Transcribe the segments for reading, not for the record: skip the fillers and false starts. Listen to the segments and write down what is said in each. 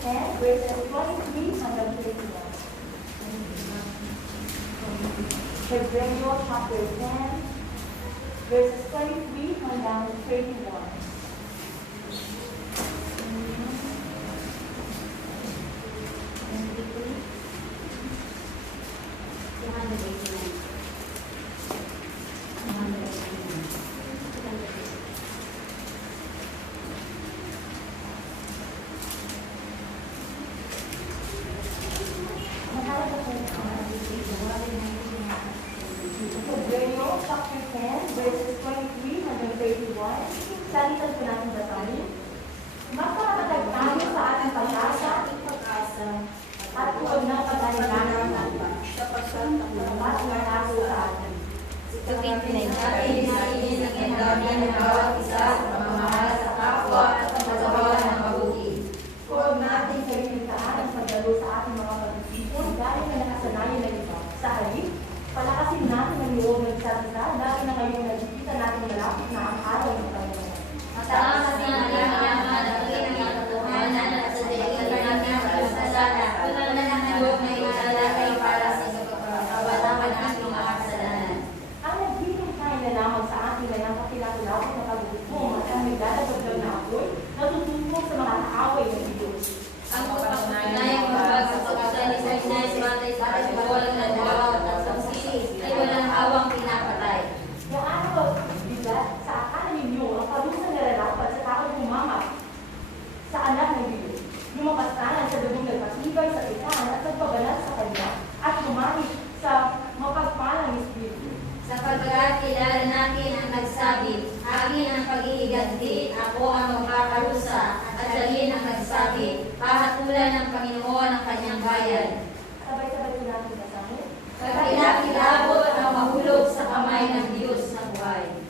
10, verses 23 hanggang 31. Hebreyo chapter 10, verses 23 hanggang 31. Hebreyo chapter 10, verses 23 hanggang 31. Salitan po natin basahin. Magpakatatag tayo sa ating pag-asa at huwag na pag-alilangan sapagkat ang lahat na nasa sa atin. Tuwing natin ang dami ng bawat isa sa pamamahala sa kapwa at ang paggawa ng mabuti. Huwag natin kalimutaan ang pagdalo sa ating mga pag-isipon dahil na nakasanayan ng iba. Sa halip, palakasin natin ang loob ng isa't isa dahil na ngayong nakikita natin malapit na ang araw ng Panginoon. Matapos na nalaman at ang katotohanan at sa diligan natin ang kasalanan, wala na ng loob na ilalagay para sa pagkakawalaman ng mga kasalanan. Ang nagbibigay tayo na lamang sa ating ay ang kapilapilapit na pagbubuong at ang nagdadagdag na apoy na tutulong sa mga kaaway ng Diyos. Ang pagpapatunayang magbag sa pagkakalis ay batay sa ating walang nagawa at pagsisis ay walang awang pinapatay. Gaano ba bigat sa akala ninyo ang parusang nararapat sa taong humamak sa anak ng Diyos? Lumapastanan sa dugong nagpatibay sa pitaan at nagpabalat sa Kanya at lumahit sa mapagpalang Espiritu. Sapagkat kilala natin ang nagsabi, akin ang pag-iiganti, ako ang magpaparusa, at dalhin ang nagsabi, pahatulan ng Panginoon ang kanyang bayan. Sabay-sabay po natin basahin. Kapilapilabot ang mahulog sa kamay ng Diyos na buhay.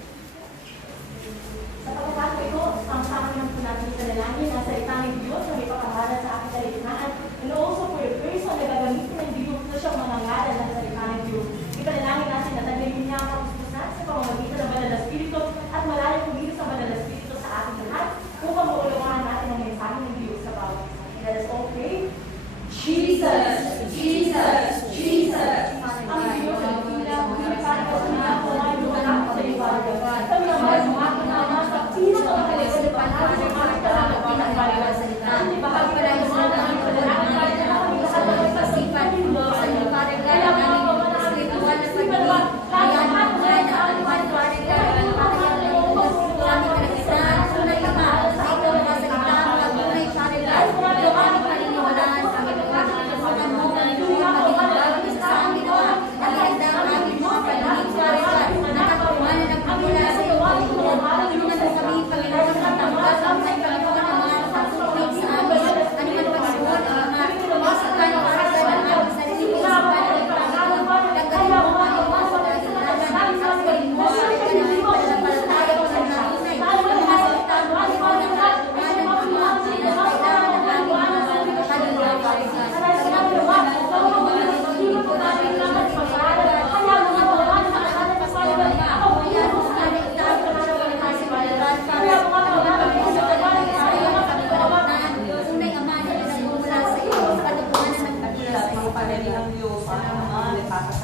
Sa pagkakataon ito, ang sabi po natin sa lalangin ang salita ng Diyos na may pakahala sa aking kaligtahan and also for the person na gagamitin ng Diyos na siyang mangangalan ng salita ng Diyos. Ipanalangin natin na taglayin niya ang kapuspusan sa pamamagitan ng Banal na Espiritu at malalim kumilos sa Banal na Espiritu sa ating lahat upang maulungan natin ang mensahe ng Diyos sa bawat isa. Let us all pray. Jesus, Jesus, Jesus. Ang Diyos ay bilang pilipan ko sa mga kumain lumanap sa ibadah. Kami naman sumakin na nasa piso ng kalisipan natin ang aming kalamat pinagbayaran sa salita. Bahagi na yung mga namin padalaan kahit na kami lahat ng pagsipan sa liparan kaya namin yung espiritual na pagiging kaya naman na ang liparan kaya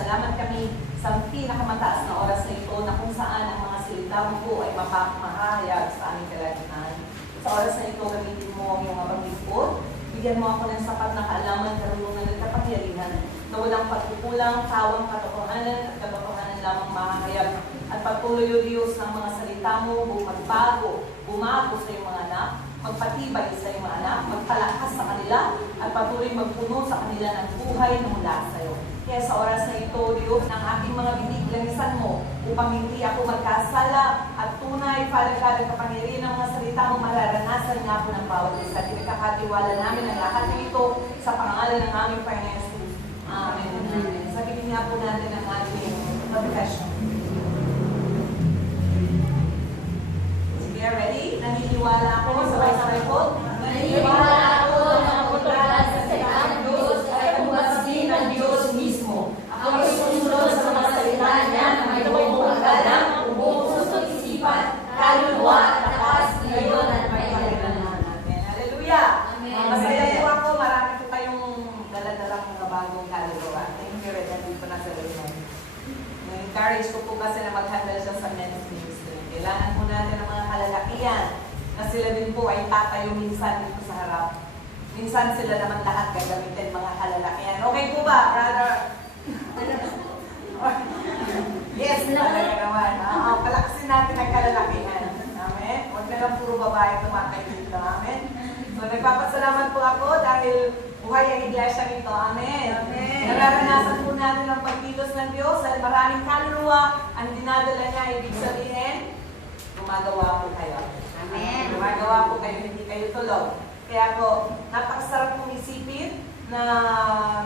Salamat kami sa pinakamataas na oras na ito na kung saan ang mga salita mo po ay mapapahayag sa aming kalagahan. Sa oras na ito, gamitin mo ang iyong mapaglingkod. Bigyan mo ako ng sapat na kaalaman, karunungan at kapangyarihan na walang pagkukulang, tawang katotohanan at katotohanan lamang mahahayag. At patuloy o Diyos ng mga salita mo, bumago sa iyong mga anak, magpatibay sa iyong mga anak, magpalakas sa kanila, at patuloy magpuno sa kanila ng buhay na mula sa iyo. Kaya sa oras na ito, Diyos, ng aking mga bibig, lanisan mo upang hindi ako magkasala at tunay, Father God, ang kapangyarihan ng mga salita mo, mararanasan nga po ng bawat isa. Pinagkakatiwala namin ang lahat ng ito sa pangalan ng aming Panginoon Jesus. Amen. Amen. Sabihin nga po natin ang ating confession. Sige, ready? Naniniwala ako, sabay-sabay po. Naniniwala ako na ang kontrola sa salita ng Diyos ay umagsin ng Diyos mismo. Ako ay susunod sa mga salita niya na may buong paggalang, buong puso at isipan, kaluluwa at lakas ngayon at may halimanan. Hallelujah! Amen. Masaya po ako sila din po ay tatayo minsan dito sa harap. Minsan sila naman lahat gagamitin mga kalalakihan. Okay po ba, brother? Yes, talaga naman. Palakasin natin ang kalalakihan. Amen? Huwag na lang puro babae tumakay dito. Amen? So, nagpapasalamat po ako dahil buhay ang iglesia nito. Amen? Amen. Nararanasan po natin ang pagkilos ng Diyos dahil maraming kaluluwa ang dinadala niya. Ibig sabihin, gumagawa po kayo. Amen. Gumagawa po kayo, hindi kayo tulog. Kaya po, napakasarap pong isipin na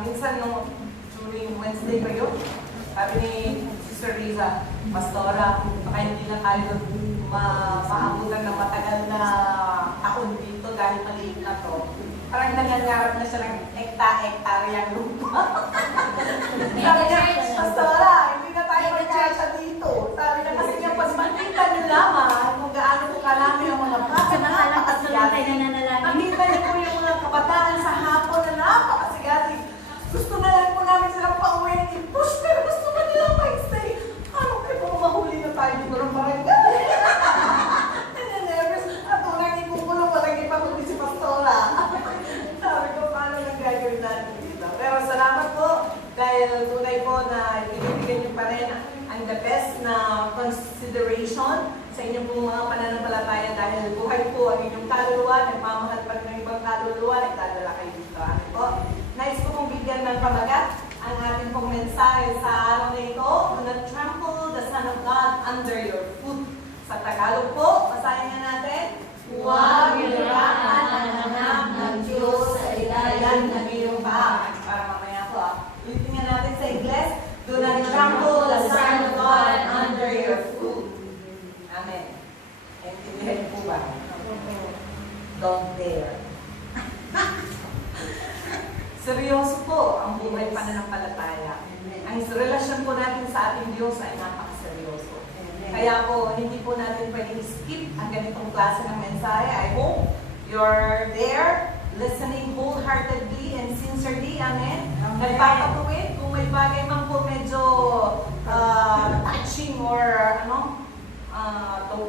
minsan during Wednesday pa yun, sabi ni Sister Riza, Pastora, baka hindi na tayo maabutan ng matagal na taon dito dahil maliit na to. Parang nangangarap na siya ng ekta-ektaryang lupa. Sabi niya, Pastora, hindi na tayo magkasya dito. Sabi niya, kasi niya, pag makita niyo lamang kung gaano po karami ang mga bata na napakasigati. Nakita niyo po yung mga kabataan sa hapon na napakasigati. Gusto na lang po namin silang pauwi ng i-push, pero gusto pa nilang mag-stay. Ano kayo po mahuli na tayo dito ng barangay? Nervous. At unang ikukulong walang ipahuli si Pastora. Sabi ko, paano nang gagawin natin dito? Pero salamat po dahil tunay po na ibibigyan niyo pa rin ang the best na consideration sa inyong pong mga pananampalataya dahil buhay po ang inyong kaluluwa, nagmamahal pa rin ng ibang kaluluwa, nagdadala kayo dito. Ano po? Nais ko pong bigyan ng pamagat ang ating pong mensahe sa araw na ito. Do not trample the Son of God under your foot. Sa Tagalog po, basahin nga natin. Huwag nilirakan ang anak ng Diyos sa ilalim ng iyong paa. Para mamaya po ulitin nga natin sa Ingles. Do not trample the Son of God under your foot. Amen. Intindihan po ba? Don't dare. Seryoso po ang buhay pananampalataya. Ang relasyon po natin sa ating Diyos ay napakaseryoso. Kaya po, hindi po natin pwedeng skip ang ganitong klase ng mensahe. I hope you're there, listening wholeheartedly and sincerely. Amen? Nagpapatuwid kung may bagay man po medyo touching or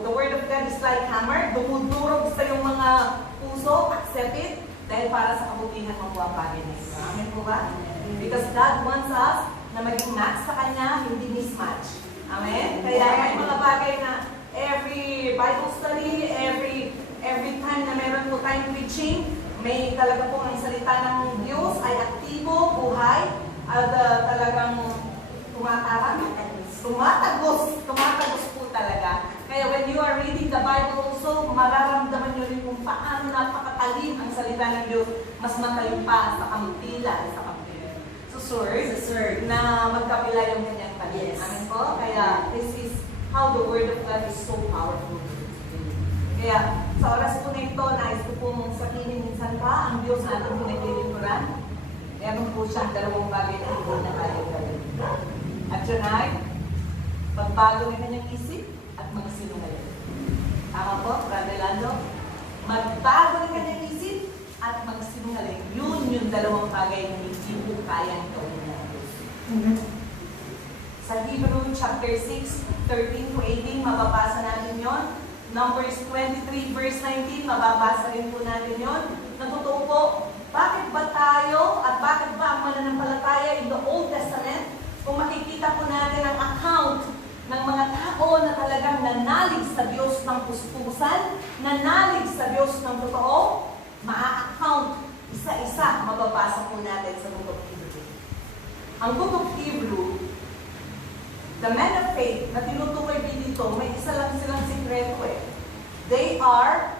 the word of God is like hammer, dumudurog sa yung mga puso, accept it, dahil para sa kabutihan ng buwang bagay na ito. Amen po ba? Because God wants us na maging match sa Kanya, hindi mismatch. Amen? Kaya may mga bagay na every Bible study, every time na meron po tayong preaching, may talaga po ang salita ng Diyos ay aktibo, buhay, at talagang tumatagos po talaga. Kaya when you are reading the Bible also, mararamdaman nyo rin kung paano napakatalim ang salita ng Diyos, mas matalim pa sa kampila, sa kampila. Sword na magkapila yung kanyang talim. Yes. Amen po? Kaya this is how the Word of God is so powerful. Kaya sa oras po na ito, nais ko pong sabihin minsan pa, ang Diyos natin pinaglilituran, meron po siyang dalawang bagay na hindi na kaya gawin. At yun ay, pagbago ng kanyang isip at magsinungaling. Tama po, Brother Lando? Magbago ng kanyang isip at magsinungaling. Yun yung dalawang bagay na hindi po kayang gawin ng Diyos. Sa Hebrew chapter 6, 13 to 18, mababasa natin yon. Numbers 23 verse 19, mababasa rin po natin yon. Natutuo po, bakit ba tayo at bakit ba ang mananampalataya in the Old Testament? Kung makikita po natin ang account ng mga tao na talagang nanalig sa Diyos ng puspusan, nanalig sa Diyos ng totoo, maa-account isa-isa, mababasa po natin sa Book of Hebrew. Ang Book of Hebrew, the men of faith na tinutukoy dito, may isa lang silang sikreto eh. They are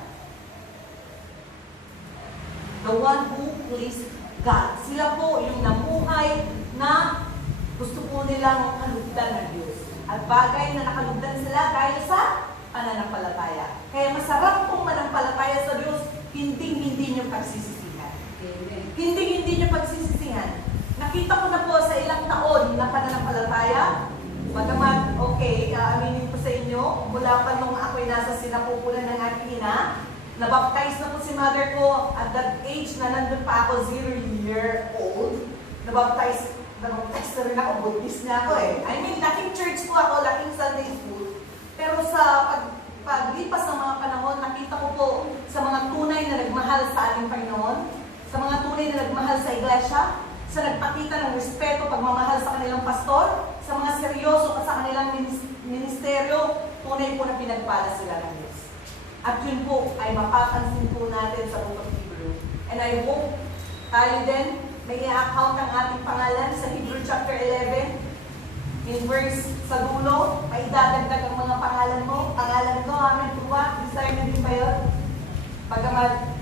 the one who pleased God. Sila po yung namuhay na gusto po nilang kalugdan ng Diyos. At bagay na nakalugdan sila dahil sa pananampalataya. Kaya masarap pong manampalataya sa Diyos, hindi nyo pagsisisihan. Hindi nyo pagsisisihan. Nakita ko na po sa ilang taon na pananampalataya, bagamat, okay, aminin ko sa inyo, mula pa nung ako'y nasa sinapupunan ng aking ina, nabaptize na po si mother ko at that age na nandun pa ako 0-year-old. Nabaptize na rin ako, Buddhist na ako eh. I mean, laking church po ako, laking Sunday school. Pero sa paglipas ng mga panahon, nakita ko po nagmamahal sa ating Panginoon, sa mga tunay na nagmahal sa iglesia, sa nagpakita ng respeto, pagmamahal sa kanilang pastor, sa mga seryoso at sa kanilang ministeryo, tunay po na pinagpala sila ng Diyos. At yun po ay mapapansin po natin sa Book of Hebrew. And I hope tayo din may i-account ang ating pangalan sa Hebrew chapter 11. In verse sa dulo, may dadagdag ang mga pangalan mo. Pangalan ko, amen po ba? Desire na din ba yun? Pagkamat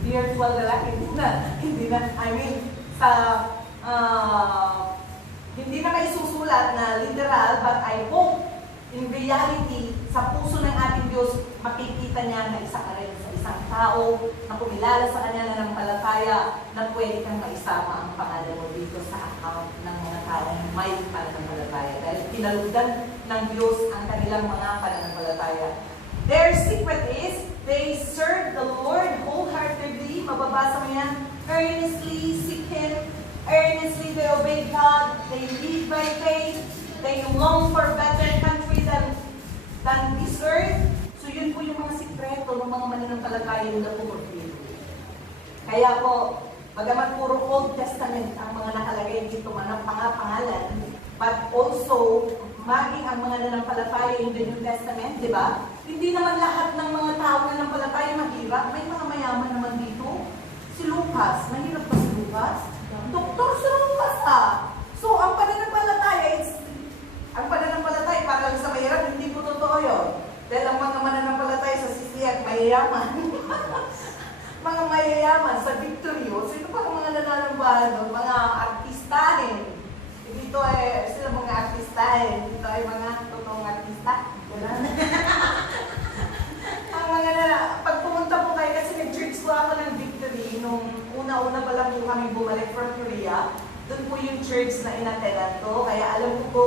virtual na lang, hindi na, I mean, hindi na may susulat na literal, but I hope in reality, sa puso ng ating Diyos, makikita niya na isa ka rin sa isang tao na kumilala sa Kanya na nanampalataya na pwede kang maisama ang pangalan mo dito sa account ng mga tao na may pananampalataya. Dahil pinalugdan ng Diyos ang kanilang mga pananampalataya. Their secret is, they serve the Lord wholeheartedly. Mababasa mo yan. Earnestly seek Him. Earnestly they obey God. They live by faith. They long for better country than this earth. So yun po yung mga sikreto ng mga mananampalataya ng Book of Hebrew. Kaya po, bagamat puro Old Testament ang mga nakalagay dito, mga pangalan, but also, maging ang mga nanampalataya in the New Testament, di ba? Hindi naman lahat ng mga tao na nanampalataya mahirap. May mga mayaman naman dito. Si Lucas, mahirap ba si Lucas? Doktor si Lucas So, ang pananampalataya para lang sa mahirap, hindi po totoo yun. Dahil ang mga mananampalataya sa CCF, mayayaman. Mga mayayaman sa Victorious, ito pa ang mga nananambahan doon, mga artistahin. Dito ay sila mga artistahin, dito ay mga totoong artista. Ang mga pag pumunta po kayo, kasi nag-church po ako ng Victory, nung una-una pa lang po kami bumalik from Korea, doon po yung church na inatenan ko, kaya alam ko po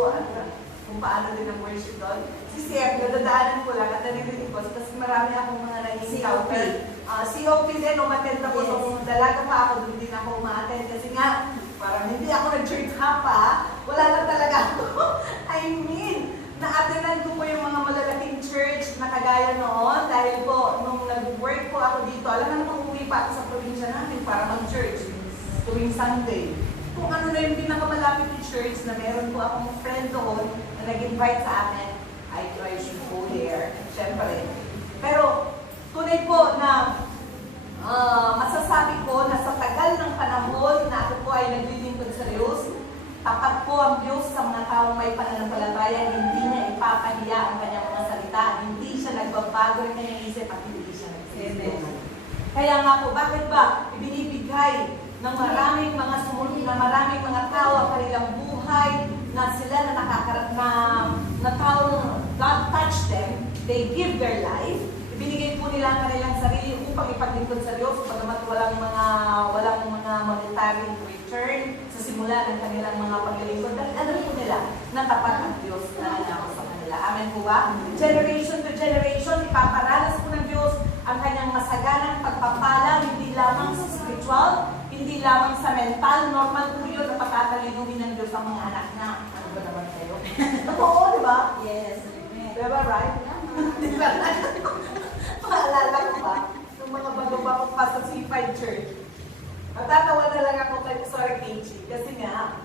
kung paano din ang worship doon. Si CF, nadadaanan ko lang at narinig ko kasi marami akong mga nag-encounter. COP din, umattend ako. So kung dalaga pa ako, doon din ako umaattend kasi nga, parang hindi ako nag-church hapa, wala lang talaga ako. I mean, na-attendan ko po yung mga malalaking church na kagaya noon dahil po, nung nag-work po ako dito, alam naman kung umuwi pa ako sa probinsya namin para mag-church tuwing Sunday. Kung ano na yung pinakamalapit yung church na meron po akong friend doon na nag-invite sa akin, I should go there, syempre. Pero tunay po na masasabi ko na sa tagal ng panahon na ako po ay naglilingkod sa Diyos, tapat po ang Diyos sa mga taong may pananampalataya, hindi niya ipapahiya ang kanyang mga salita, hindi siya nagbabago ng kanyang isip at hindi siya nagsisimula. Kaya nga po, bakit ba ibinibigay ng maraming mga sumunod, na maraming mga tao ang kanilang buhay, na sila na nakakarat na tao, God touch them, they give their life, ibinigay po nila ang kanilang sarili upang ipaglingkod sa Diyos, pagamat walang mga monetary return sa simula ng kanilang mga paglilingkod, dahil alam po nila na tapat ang Diyos na nangyako sa kanila. Amen po ba? Generation to generation, ipaparanas po ng Diyos ang kanyang masaganang pagpapala, hindi lamang sa spiritual, hindi lamang sa mental, normal po yun na pagkatalinuhin ng Diyos ang mga anak niya. Ano ba naman kayo? Oo, di ba? Yes. Diba, right? Di ba? Maalala ko ba? Nung mga bago pa pagpasok sa Hipay Church, matatawa na lang ako kay Pastor Keiji kasi nga,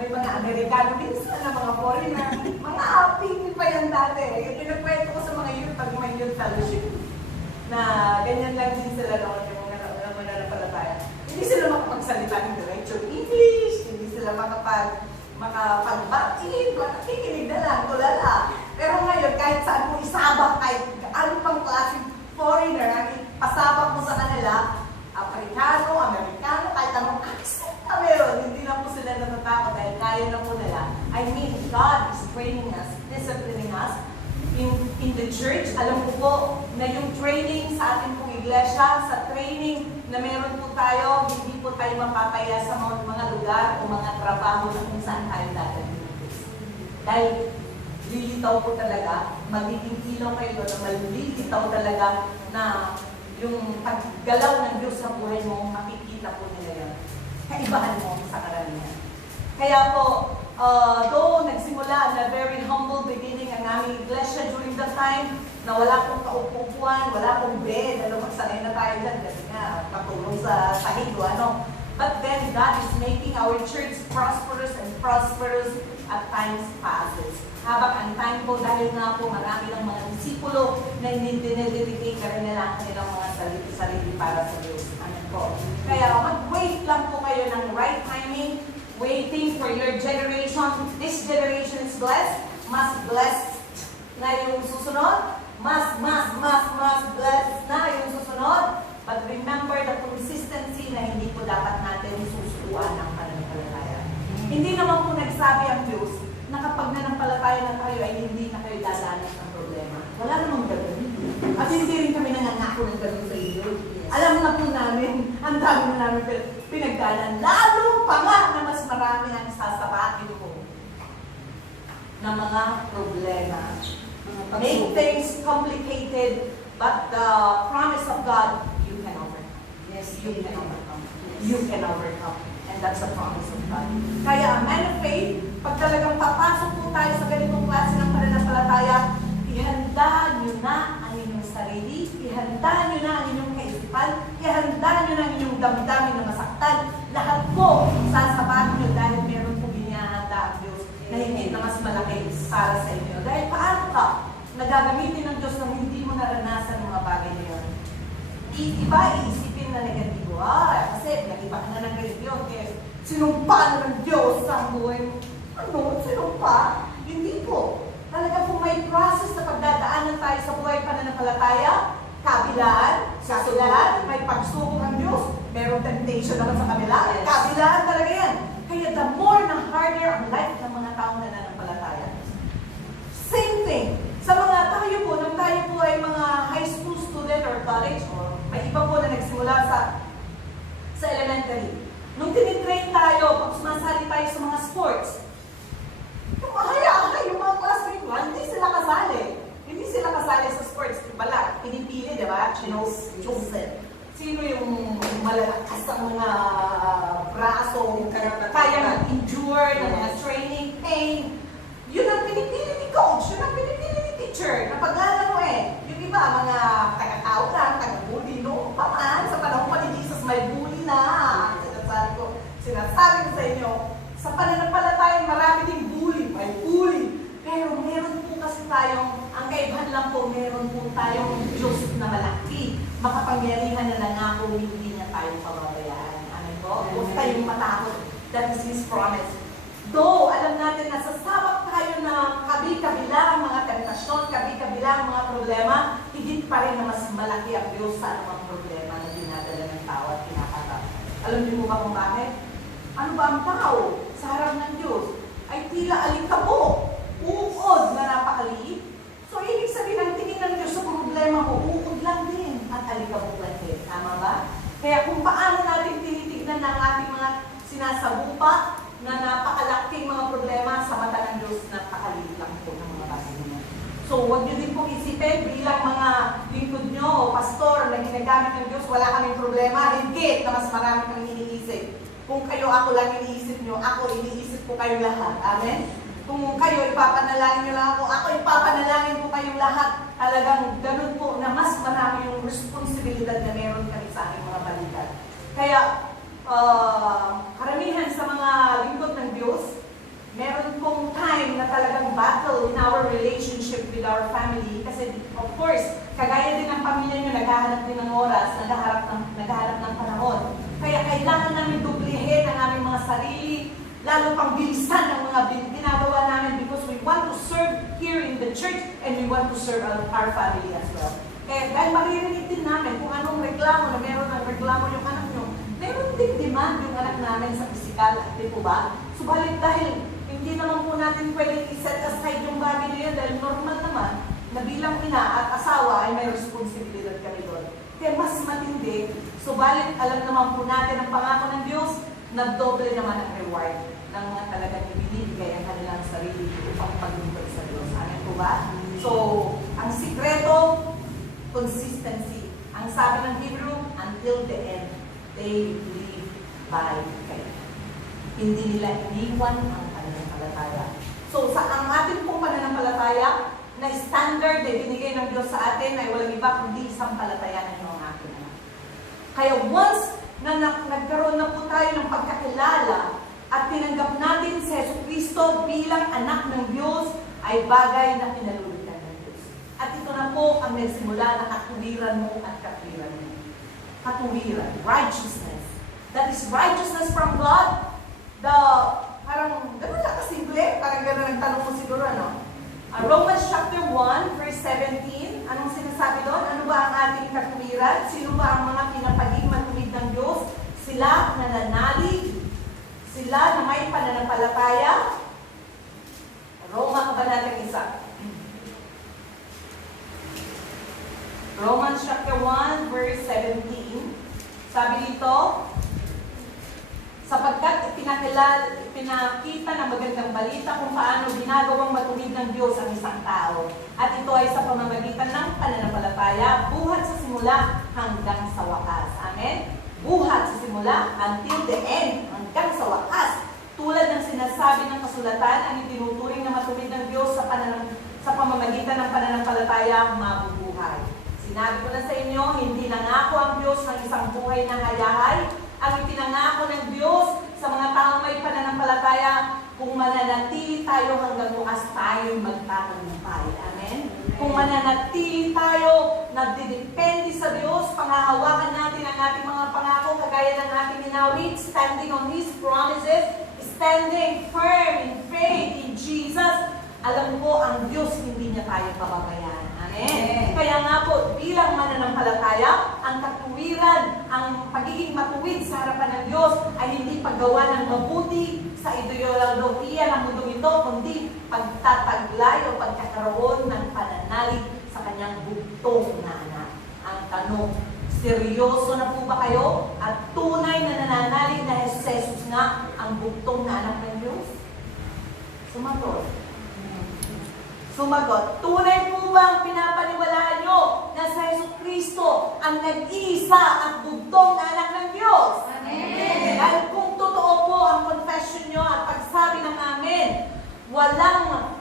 may mga Amerikano, minsan na mga foreigner, mga happy pa yan dati. Yung pinagkwento ko sa mga youth pag may youth fellowship, na ganyan lang din sila noon yung mga mananampalataya. Hindi sila makapagsalita ng diretso English, hindi sila makapagbatid, makikinig na lang, tulala. Pero ngayon, kahit saan mo isabak, kahit ano pang klaseng foreigner, ang ipasabak mo sa kanila, Afrikano, Amerikano, kahit anong accent na meron, hindi na po sila natatakot dahil kaya na po nila. I mean, God is training us, disciplining us in the church. Alam ko po na yung training sa ating pong iglesia, sa training na meron po tayo, hindi po tayo mapapaya sa mga lugar o mga trabaho na kung saan tayo dadalhin. Dahil lilitaw po talaga, magiging ilaw kayo na malilitaw talaga na yung paggalaw ng Diyos sa buhay mo, makikita po nila yan. Kaibahan mo sa karamihan. Kaya po, though nagsimula na very humble beginning ang aming iglesia during the time na wala pong kaupuan, wala pong bed, magsanay na tayo dyan kasi nga, katulong sa sahig o ano. But then God is making our church prosperous and prosperous at times passes. Habang ang time po, dahil nga po marami ng mga disipulo na hindi dinededicate na rin nila ang kanilang mga sarili para sa Diyos. Amen po. Kaya mag-wait lang po kayo ng right timing, waiting for your generation. This generation is blessed. Mas blessed na yung susunod. Mas blessed na yung susunod. But remember the consistency na hindi po dapat natin susukuan ng pananampalataya. Hindi naman po nagsabi ang Diyos na kapag nanampalataya na tayo ay hindi na kayo dadanas ng problema. Wala namang gano'n. At hindi rin kami nangangako ng gano'n sa inyo. Alam na po namin, ang dami na namin pinagdanan. Lalo pa nga na mas marami ang sasabatin mo na mga problema. Make things complicated, but the promise of God, you can overcome. Yes, you can overcome. You can overcome. And that's the promise of God. Kaya, man of faith, pag talagang papasok po tayo sa ganitong klase ng pananampalataya, ihanda nyo na ang inyong sarili, ihanda nyo na ang inyong kaisipan, ihanda nyo na ang inyong damdamin na masaktan. Lahat po, sasabahin nyo dahil meron po ginahanda ang Diyos na hindi na mas malaki para sa inyo. Dahil paano ka nagagamitin ng Diyos na hindi mo naranasan ang mga bagay na yun? Iba iisipin na negatibo. Kasi nag-iba ka na ng religion. Kaya sinumpa na ng Diyos sa buhay mo. Ano? Sinumpa? Hindi po. Talaga po may process na pagdadaanan tayo sa buhay pananampalataya. Kabilaan, may pagsubok ang Diyos. Merong temptation naman sa kabila. Kabilaan talaga yan. Kaya the more na harder ang life ng mga taong nananampalataya. Same thing. Sa mga tayo po, nung tayo po ay mga high school student or college, or may iba po na nagsimula sa elementary. Nung tinitrain tayo, pag sumasali tayo sa mga sports, yung mga classmate ko, hindi sila kasali. Hindi sila kasali sa sports. Bala, pinipili, di ba? Chosen. Sino yung malalakas ang mga braso, kaya mag-endure ng mga training, pain. Yun ang pinipili ni coach, yun ang pinipili ni teacher. Napag-alam mo yung iba, mga taga-tao lang, taga-bully, no? Paman, sa panahon pa ni Jesus, may bully na. Sinasabi ko sa inyo, sa pananampalataya, marami ding bully, may bully. Pero meron po kasi tayong, ang kaibahan lang po, meron po tayong Diyos na malaki. Makapangyarihan na nangako, hindi niya tayo pababayaan. Amen po? Huwag tayong matakot. That is His promise. Though, alam natin na sasabak tayo ng kabi-kabila ang mga tentasyon, kabi-kabila ang mga problema, higit pa rin na mas malaki ang Diyos sa anumang problema na dinadala ng tao at pinapatap. Alam niyo mo ba kung bakit? Ano ba ang tao sa harap ng Diyos? Ay tila alikabok, uod na napakaliit. So, ibig sabihin ang tingin ng Diyos sa problema mo, uod lang din at alikabok lang din. Tama ba? Kaya kung paano natin tinitignan ng ating mga sinasabupa na napakalaking mga problema sa mata ng Diyos, napakaliit lang po ng mga bagay niya. So, huwag niyo din pong isipin bilang mga lingkod nyo o pastor na ginagamit ng Diyos, wala kaming problema, higit na mas marami kang iniisip. Kung kayo ako lang iniisip nyo, ako iniisip ko kayo lahat. Amen? Kung kayo ipapanalangin nyo lang ako ipapanalangin ko kayong lahat. Talagang ganun po na mas marami yung responsibilidad na meron kami sa aking mga balikat. Kaya, karamihan sa mga lingkod ng Diyos, meron pong time na talagang battle in our relationship with our family. Kasi, of course, kagaya din ng pamilya nyo, naghahanap din ng oras, naghahanap ng panahon. Kaya kailangan namin dublihin ang aming mga sarili, lalo pang bilisan ang mga ginagawa namin because we want to serve here in the church and we want to serve our family as well. Kaya dahil maririnig din namin kung anong reklamo na meron ng reklamo yung anak nyo, meron din demand yung anak namin sa physical, di po ba? Subalit dahil hindi naman po natin pwedeng i-set aside yung bagay na yun dahil normal naman na bilang ina at asawa ay may responsibilidad kami doon. Kaya mas matindi, subalit alam naman po natin ang pangako ng Diyos, na doble naman ang reward ng mga talagang ibinibigay ang kanilang sarili upang paglingkod sa Diyos. Amen po ba? So, ang sikreto, consistency. Ang sabi ng Hebrew, until the end, they live by faith. Hindi nila iniwan ang pananampalataya. So, sa ang ating pong pananampalataya, na standard na binigay ng Diyos sa atin ay walang iba kundi sampalatayanan niyo ang aking anak. Kaya once na nagkaroon na po tayo ng pagkakilala at tinanggap natin si Jesucristo bilang anak ng Diyos, ay bagay na pinalulutan ng Diyos. At ito na po ang nagsimula na katuwiran mo at katwiran mo. Katuwiran, righteousness. That is righteousness from God. Parang, gano'n lang kasimple, parang gano'n ang tanong mo siguro, ano? Romans chapter 1, verse 17, anong sinasabi doon? Ano ba ang ating katuwiran? Sino ba ang mga pinapaging matuwid ng Diyos? Sila na nananalig, sila na may pananampalataya. Roma kabanatang 1. Romans chapter 1, verse 17. Sabi dito, sapagkat pinakita ng magandang balita kung paano ginagawang matuwid ng Diyos ang isang tao. At ito ay sa pamamagitan ng pananampalataya, buhat sa simula hanggang sa wakas. Amen? Buhat sa simula until the end, hanggang sa wakas. Tulad ng sinasabi ng kasulatan, ang itinuturing na matuwid ng Diyos sa pamamagitan ng pananampalataya, mabubuhay. Sinabi ko na sa inyo, hindi nangako ang Diyos ng isang buhay na hayahay. Ang itinangako ng Diyos sa mga taong may pananampalataya, kung mananatili tayo hanggang bukas tayo'y magtatagumpay. Amen? Kung mananatili tayo, nagdidepende sa Diyos, panghahawakan natin ang ating mga pangako, kagaya ng ating inawit, standing on His promises, standing firm in faith in Jesus, alam ko ang Diyos hindi niya tayo pababayaan. Amen? Kaya nga po, bilang mananampalataya, ang katuwiran, ang pagiging matuwid sa harapan ng Diyos ay hindi paggawa ng mabuti sa ideolohiya ng mundong ito, kundi pagtataglay o pagkakaroon ng pananalig sa kanyang bugtong na anak. Ang tanong, seryoso na po ba kayo at tunay na nananalig na Jesus na ang bugtong na anak ng Diyos? Sumagot, tunay po ba ang pinapaniwalaan nyo na sa Jesucristo ang nag-iisa at bugtong na anak ng Diyos? Amen. Dahil kung totoo po ang confession nyo at pagsabi ng amen, walang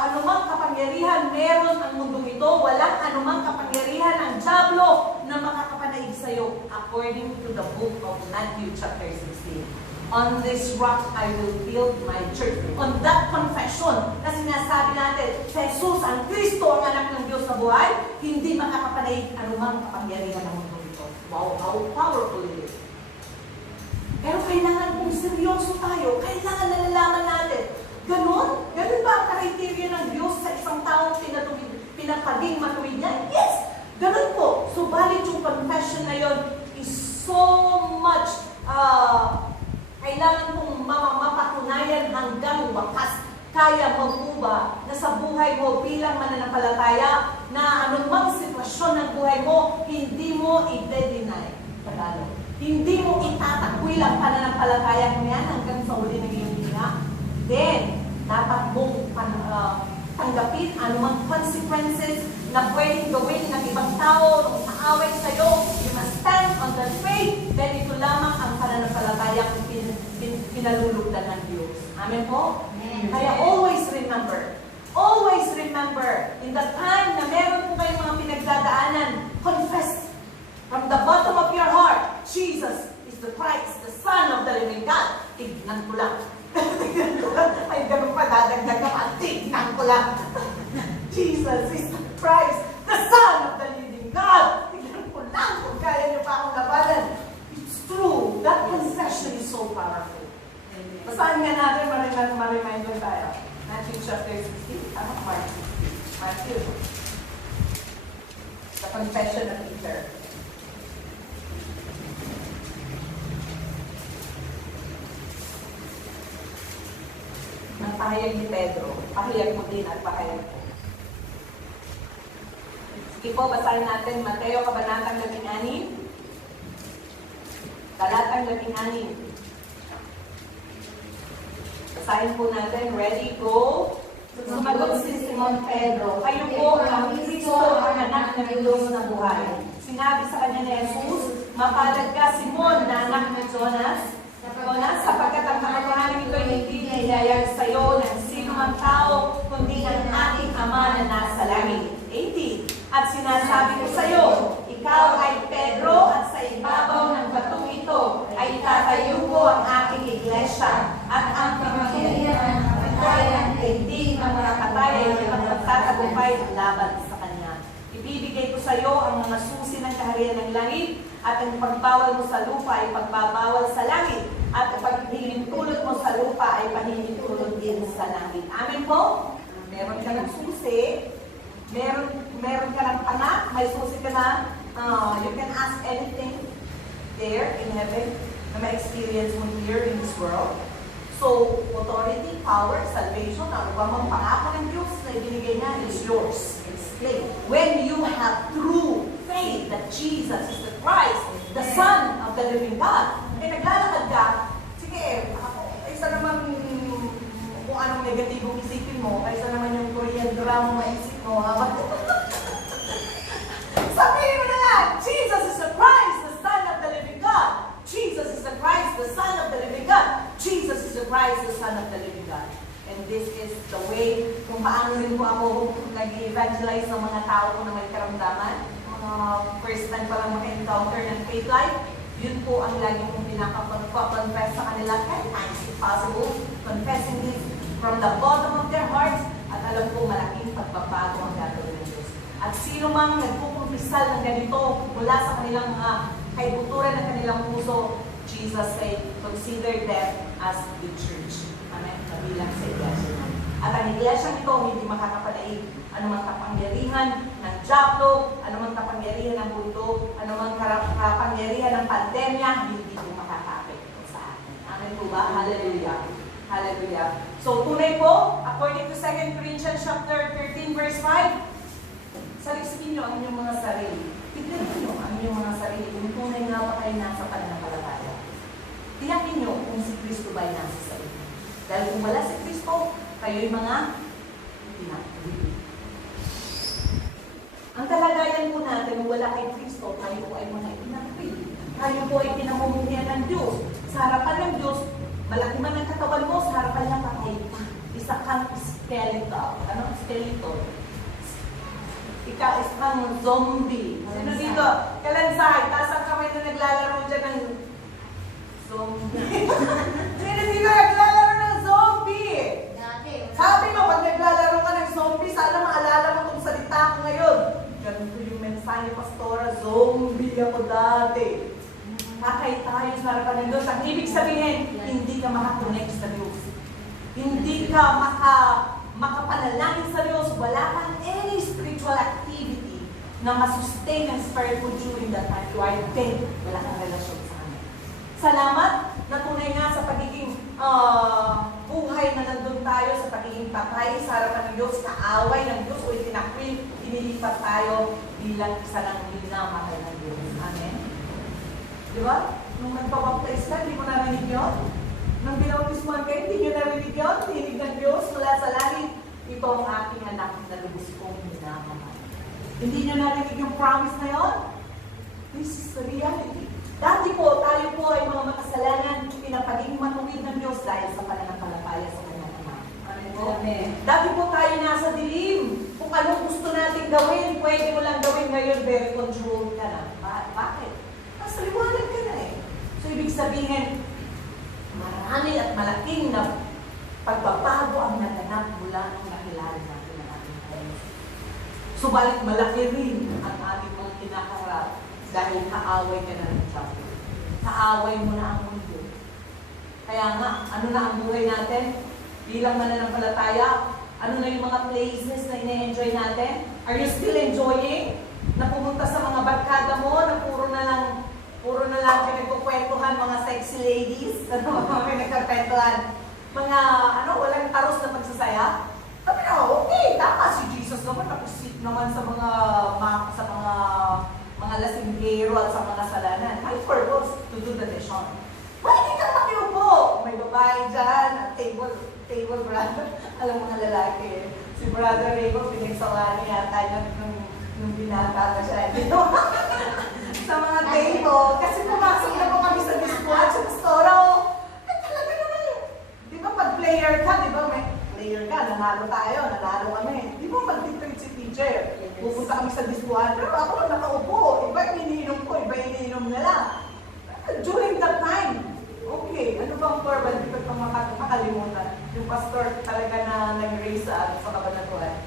anumang kapangyarihan meron ang mundong ito, walang anumang kapangyarihan ang dyablo na makakapanaig sa iyo, according to the book of Matthew chapter 16. On this rock I will build my church. On that confession na sinasabi natin, Jesus ang Kristo ang anak ng Diyos na buhay, hindi makakapanaig anumang kapangyarihan ng mundo ito. Wow, how powerful it is. Pero kailangan kung seryoso tayo, kailangan nalalaman natin. Ganon ba ang criteria ng Diyos sa isang taong pinapaging matuwid niya? Yes! Ganon po. Subalit yung confession na yon is so much kailangan kong mapatunayan hanggang wakas. Kaya mo po ba na sa buhay mo bilang mananampalataya na anumang sitwasyon ng buhay mo, hindi mo i-deny. Hindi mo itatakwil ang pananampalataya mo yan hanggang sa uli ng iyong hininga. Then, dapat mong tanggapin anumang consequences na pwedeng gawin ng ibang tao nung naaway sa'yo. You must stand on that faith. Then ito lamang ang pananampalataya kung pinalulugdan ng Diyos. Amen po? Amen. Kaya always remember, in the time na meron po kayong mga pinagdadaanan, confess from the bottom of your heart, Jesus is the Christ, the Son of the living God. Tignan ko lang. Ay, ganun pa, dadagdag naman. Tignan ko lang. Jesus is the Christ, the Son of the living God. Tignan ko lang kung kaya niyo pa akong labanan. It's true. That confession is so powerful. Basahin nga natin, ma-remind ko tayo. Matthew chapter 16. Mark 16. Matthew. The confession of Peter. Ang pahayag ni Pedro, pahayag mo din at pahayag ko. Sige po, basahin natin Mateo Kabanatang 16. Talatang 16. Basahin po natin. Ready, go. Sumagot si Simon Pedro, kayo po ang Kristo, ang anak ng Diyos na buhay. Sinabi sa kanya ni Jesus, mapalad ka Simon na anak ng Jonas, sapagkat ang katotohanan ito ay hindi niyayag sa iyo ng sino mang tao, kundi ang aking Ama na nasa langit. 18. At sinasabi ko sa iyo, ikaw ay Pedro, at sa ibabaw ng batong ito ay itatayo ko ang aking iglesia, at ang pamahiyan ng katayan ay hindi ang mga kataya ay magtatagumpay laban sa kanya. Ibibigay ko sa iyo ang mga susi ng kaharian ng langit, at ang pagbawal mo sa lupa ay pagbabawal sa langit, at ang paghihintulot mo sa lupa ay paghihintulot din sa langit. Amen po? Meron ka ng susi, meron ka ng anak, may susi ka na, you can ask anything there in heaven na ma-experience mo here in this world. So, authority, power, salvation, ano ba mang pangako ng Diyos na ibinigay niya is yours. It's plain. When you have true faith that Jesus is the Christ, the Son of the living God, naglalakad ka, sige, isa naman kung anong negatibong isipin mo, kaysa naman yung Korean drama maisip mo, sabihin mo na lang, Jesus is the Christ, the Son of the living God. Jesus is the Christ, the Son of the living God. Jesus is the Christ, the Son of the living God. And this is the way kung paano rin po ako nag-evangelize ng mga tao ko na may karamdaman. First time pa lang maka-encounter ng faith life, yun po ang lagi kong pinaka-confess sa kanila. 10 times if possible, confessing this from the bottom of their hearts, at alam ko malaking pagbabago ang gagawin ng Diyos. At sino mang nagpukumpisal ng ganito mula sa kanilang kaibuturan ng kanilang puso, Jesus said, consider them as the church. Amen? Kabilang sa iglesia. At ang iglesia ito, hindi makakapadaig anumang kapangyarihan ng diablo, anumang kapangyarihan ng mundo, anumang kapangyarihan ng pandemya, hindi po makaka-apekto sa atin. Amen po ba? Hallelujah. Hallelujah. So, tunay po, according to 2 Corinthians chapter 13, verse 5, saliksinin nyo ang inyong mga sarili. Tignan nyo ang inyong mga sarili kung tunay nga ba kayo nasa pananampalataya. Tiyakin nyo kung si Kristo ba ay nasa sa inyo. Dahil kung wala si Kristo, kayo'y mga pinakabili. Ang kalagayan po natin kung wala kay Kristo, kayo po ay mga pinakabili. Kayo po ay pinamumuhian ng Diyos. Sa harapan ng Diyos, malaki man ang katawan mo, sa harapan niya kakaiba. Isa kang skeleton. Ano? Skeleton. Ikaw is kang zombie. Sino dito? Kalansay. Taas ang kamay na naglalaro dyan ng zombie. Sino dito naglalaro ng zombie? Sabi mo, pag naglalaro ka ng zombie, sana maalala mo itong salita ko ngayon. Ganito yung mensahe, Pastora, zombie ako dati. Kakay tayo sa harapan ng Diyos. Ang ibig sabihin, hindi ka makakonect sa Diyos. Hindi ka makapanalangin sa Diyos. Wala kang any spiritual activity na masustain ang spirit mo during that time. You are dead. Wala kang relasyon sa Kanya. Salamat na tunay nga sa pagiging buhay na nandun tayo, sa pagiging patay sa harapan ng Diyos, kaaway ng Diyos, o itinakwil, inilipat tayo bilang isa ng minamahal ng Diyos. Amen? Di ba? Nung nagpapaptais ka, hindi mo narinig yun? Nung binautismuhan kayo, hindi nyo narinig yun? Tinig ng Diyos mula sa langit. Ito ang aking anak na lubos kong minamahal. Hindi nyo narinig yung promise na yun? This is the reality. Dati po, tayo po ay mga makasalanan, pinapaging matuwid ng Diyos dahil sa pananampalataya sa kanyang anak. Amen po? Amen. Dati po tayo nasa dilim. Kung anong gusto natin gawin, pwede mo lang gawin ngayon, very controlled ka na. Bakit? Mas liwanag ka na eh. So, ibig sabihin, marami at malaking na pagbabago ang naganap mula nung nakilala natin ang ating Diyos. Subalit malaki rin ang ating mga kinakaharap dahil kaaway ka na ng Diyos. Kaaway mo na ang mundo. Kaya nga, ano na ang buhay natin? Bilang mananampalataya, ano na yung mga places na ina-enjoy natin? Are you still enjoying? Na pumunta sa mga barkada mo, na puro na lang pinagkukwentuhan mga sexy ladies, pinagkukwentuhan mga walang taros na pagsasaya. Sabi na, okay, tama si Jesus naman, nakusip naman sa mga lasinggero at sa mga salanan. My purpose to do the mission. Hindi ka makiupo. May babae dyan, at table brother. Alam mga lalaki, si Brother Raymond, pinagsawa niya yata nung binata ka siya. Sa mga table, kasi pumasok na po kami sa dispatch, sa Pastora. Ay, talaga naman. Di ba pag player ka, di ba may player ka, nanalo tayo, nanalo kami. Di ba mag-treat si teacher? Pupunta kami sa dispuan, pero ako lang nakaupo. Iba iniinom ko, iba iniinom nila. During that time, okay, ano bang purpose? Hindi ko ito makalimutan. Yung pastor talaga na nag-raise sa kabanatuan.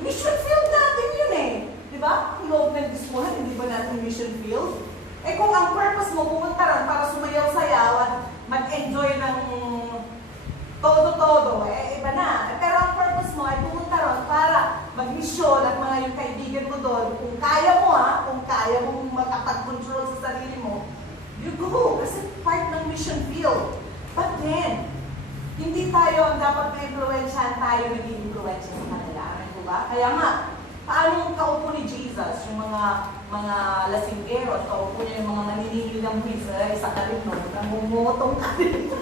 Mission field natin yun eh. Di ba? Ang loob ng dispuan, hindi ba natin mission field? Eh kung ang purpose mo, pumunta rin para sumayaw-sayaw at mag-enjoy ng todo-todo, eh iba na. Pero ang purpose mo ay pumunta rin para mag-mission at mga yung kaibigan mo doon. Kung kaya mo kung kaya mong makapag-control sa sarili mo, you go, kasi part ng mission field. But then, hindi tayo ang dapat na-influensyahan, tayo nag-i-influensya sa kanila. Ano ba? Kaya nga, paano kaupo ni Jesus, yung mga lasinggeros, kaupo niya yung mga maniningil ng buwis, sa kalino, namumotong ka rin.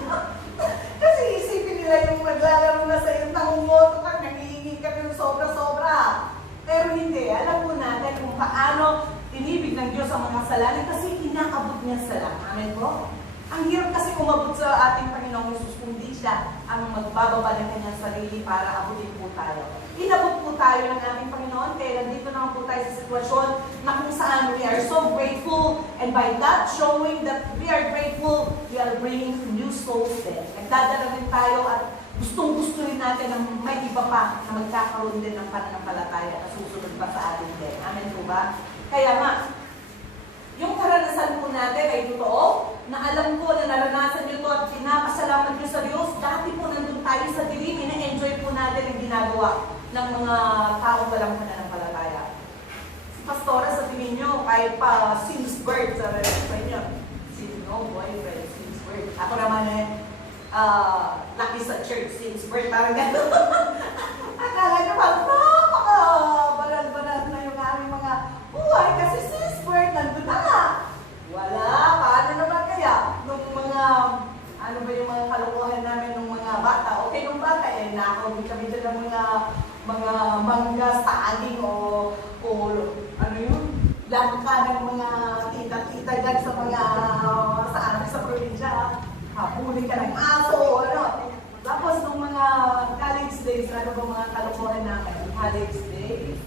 Kasi isipin nila yung maglalaro na sa'yo, namumotong ka, nangihingi ka rin sobra-sobra. Pero hindi, alam po natin kung paano inibig ng Diyos ang mga kasalanan kasi inaabot niya sa lahat. Amen po? Ang hirap kasi umabot sa ating Panginoong Jesus kung di siya ang magbababa ng kanyang sarili para abutin po tayo. Inabot po tayo ng ating Panginoon kaya nandito naman po tayo sa sitwasyon na kung saan we are so grateful and by that showing that we are grateful, we are bringing new souls din. Nagdadala din tayo at gustong-gusto rin natin na may iba pa na magkakaroon din ng pananampalataya na susunod pa sa atin din. Amen po ba? Kaya nga, yung karanasan po natin ay totoo, na alam ko na naranasan nyo ito at pinapasalamat nyo sa Diyos. Dati po nandun tayo sa dilim, ina-enjoy po natin ang ginagawa ng mga tao walang pananampalataya. Si Pastora, sa tingin nyo, kahit pa since birth, sa inyo, since no boyfriend, since birth. Ako naman lucky sa church, since birth, parang gano'n. Akala nyo parang, napaka-banal-banal na yung aming mga buhay kasi since birth, nandun na nga. Wala, paano naman kaya? Nung mga, ano ba yung mga kalokohan namin nung mga bata? Okay, nung bata, nakaw kami dyan ng mga mangga, saging o ano yun? Langka ng mga tita-tita dyan sa mga, sa probinsya. Hapulin ka ng aso, ano. Tapos nung mga college days, ano ba mga kalokohan namin? College days.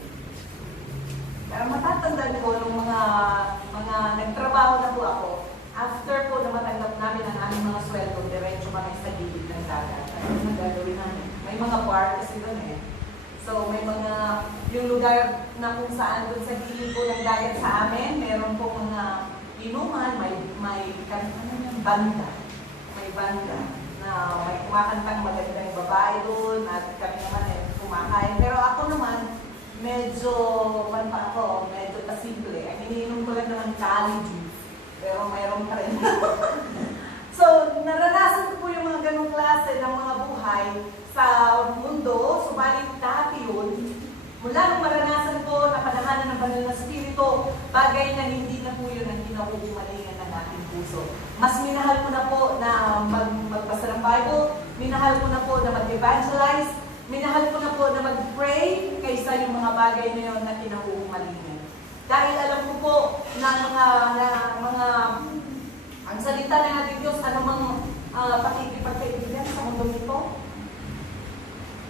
Pero matatandaan ko nung mga nagtrabaho na po ako, after po na matanggap namin ang aming mga sweldo, diretso kami sa gilid ng dagat. Ano ang gagawin namin? May mga bar kasi doon eh. So may mga, yung lugar na kung saan doon sa gilid po ng dagat sa amin, meron po mga inuman, may banda. May banda na may kumakantang magandang babae doon at kami naman kumakain. Pero ako naman, medyo pasimple. Ang iniinom ko lang naman kali juice. Pero mayroon pa rin. So, naranasan ko po yung mga ganong klase ng mga buhay sa mundo. Subalit dati yun, mula nung maranasan ko na panahanan ng banal na spirito, bagay na hindi na po yun ang kinakukumalingan ng ating puso. Mas minahal ko na po na magbasa ng Bible, minahal ko na po na mag-evangelize, minahal ko na po na mag-pray kaysa yung mga bagay na yun na kinakukumalingan. Dahil alam ko po na mga ang salita na natin Diyos, anumang pakikipagkaibigan sa mundo nito,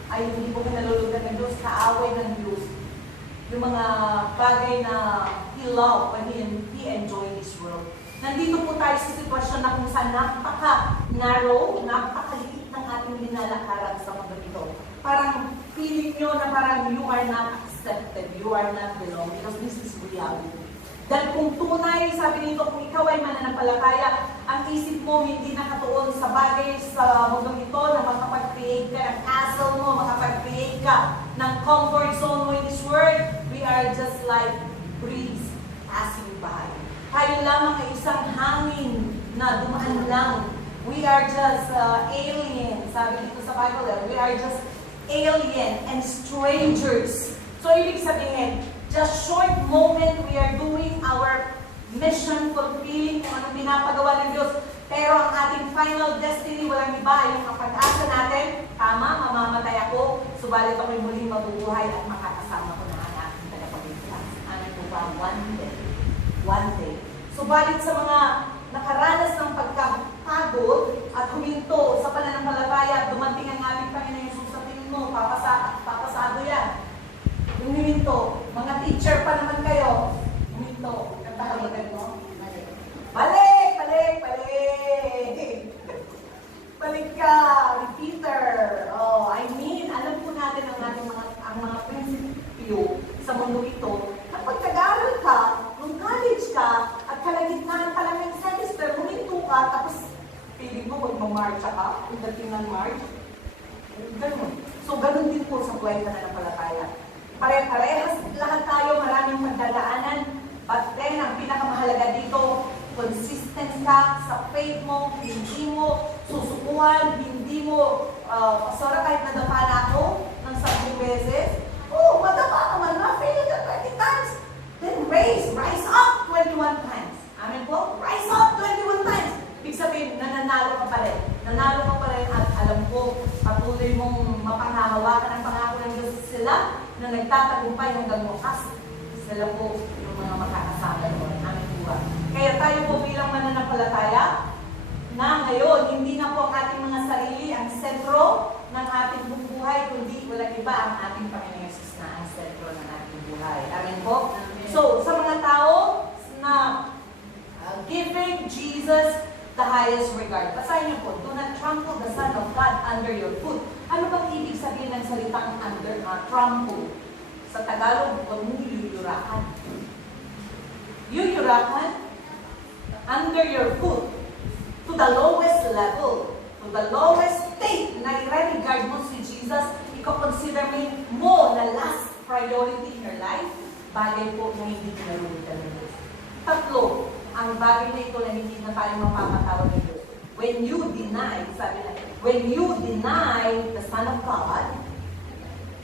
ay hindi po kinalulugan ng Diyos, kaaway ng Diyos. Yung mga bagay na He loved when He enjoyed this world. Nandito po tayo sa sitwasyon na kung saan napaka-narrow, napakaliit ng ating linalakaran sa mundo nito. Parang feeling nyo na parang you are not accepted, you are not belong, because this is reality. Dahil kung tunay, sabi nito, kung ikaw ay mananampalataya, ang isip mo hindi nakatuon sa bagay sa mundo ito na makapag-create ka ng castle mo, makapag-create ka ng comfort zone mo in this world. We are just like breeze passing by. Tayo lamang ay isang hangin na dumaan lang. We are just alien. Sabi dito sa Bible, we are just alien and strangers. So, ibig sabihin, just short moment, we are doing our mission, fulfilling kung anong pinapagawa ng Diyos. Pero ang ating final destiny, walang iba, yung kapag-asa natin, tama, mamamatay ako, subalit ako'y muling mabubuhay at makakasama ko na ang aking tagapagligtas. Ano po ba? One day. One day. Subalit sa mga nakaranas ng pagkapagod at huminto sa pananampalataya, dumating ang ating Panginoon Jesus sa tingin mo, papasado yan. Yung huminto, mga teacher pa naman kayo. Huminto, katahawagan mo. Balik! Balik ka, repeater. Oh, alam po natin ang mga prinsipyo sa mundo ito. Kapag nag-aaral ka, nung college ka, at kalagitnaan ka lang ng semester, huminto ka, tapos piling mo magmamarcha ka, ang dating ng march. Ganun. So, ganun din po sa buhay pananampalataya. Pare-parehas lahat tayo, maraming pagdadaanan. But then, ang pinakamahalaga dito, consistent ka sa faith mo, hindi mo susukuhan, hindi mo, pastora, kahit nadapa na ako ng 10 beses, madapa naman na, fail ka 20 times. Then rise up 21 times. Amen po? Rise up 21 times. Ibig sabihin, nananalo ka pa rin. Nanalo ka pa rin at alam ko, patuloy mong mapanghahawakan ang pangako ng Diyos sila na nagtatagumpay hanggang wakas. Sila po yung mga makakasama mo. Amen po. Kaya tayo po bilang mananampalataya na ngayon, hindi na po ang ating mga sarili ang sentro ng ating buhay, kundi walang iba ang ating Panginoon Yesus na ang sentro ng ating buhay. Amen po? Amen. So, sa mga tao na giving Jesus the highest regard. Basahin niyo po, do not trample the Son of God under your foot. Ano bang ibig sabihin ng salitang under, trample? Sa Tagalog, huwag mong yuyurakan. Yuyurakan under your foot to the lowest level, to the lowest state na i-regard mo si Jesus, i-consider mo na last priority in your life, bagay po na hindi kinarulitan ng Diyos. Tatlo, ang bagay na ito na hindi na tayo mapapatawag ng Diyos. When you deny, sabi na, when you deny the Son of God,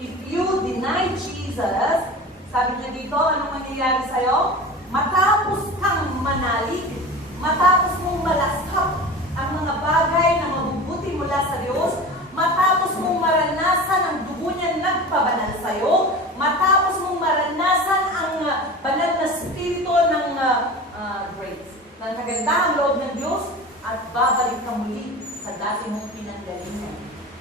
if you deny Jesus, sabi niya dito, anong mangyayari sa'yo? Matapos kang manalig, matapos mong malaskap ang mga bagay na mabubuti mula sa Diyos, matapos mong maranasan ang dugo niya nagpabanal sa'yo, matapos mong maranasan ang banal na spirito ng grace, ng kagandahang loob ng Diyos, at babalik ka muli sa dati mong pinanggalingan.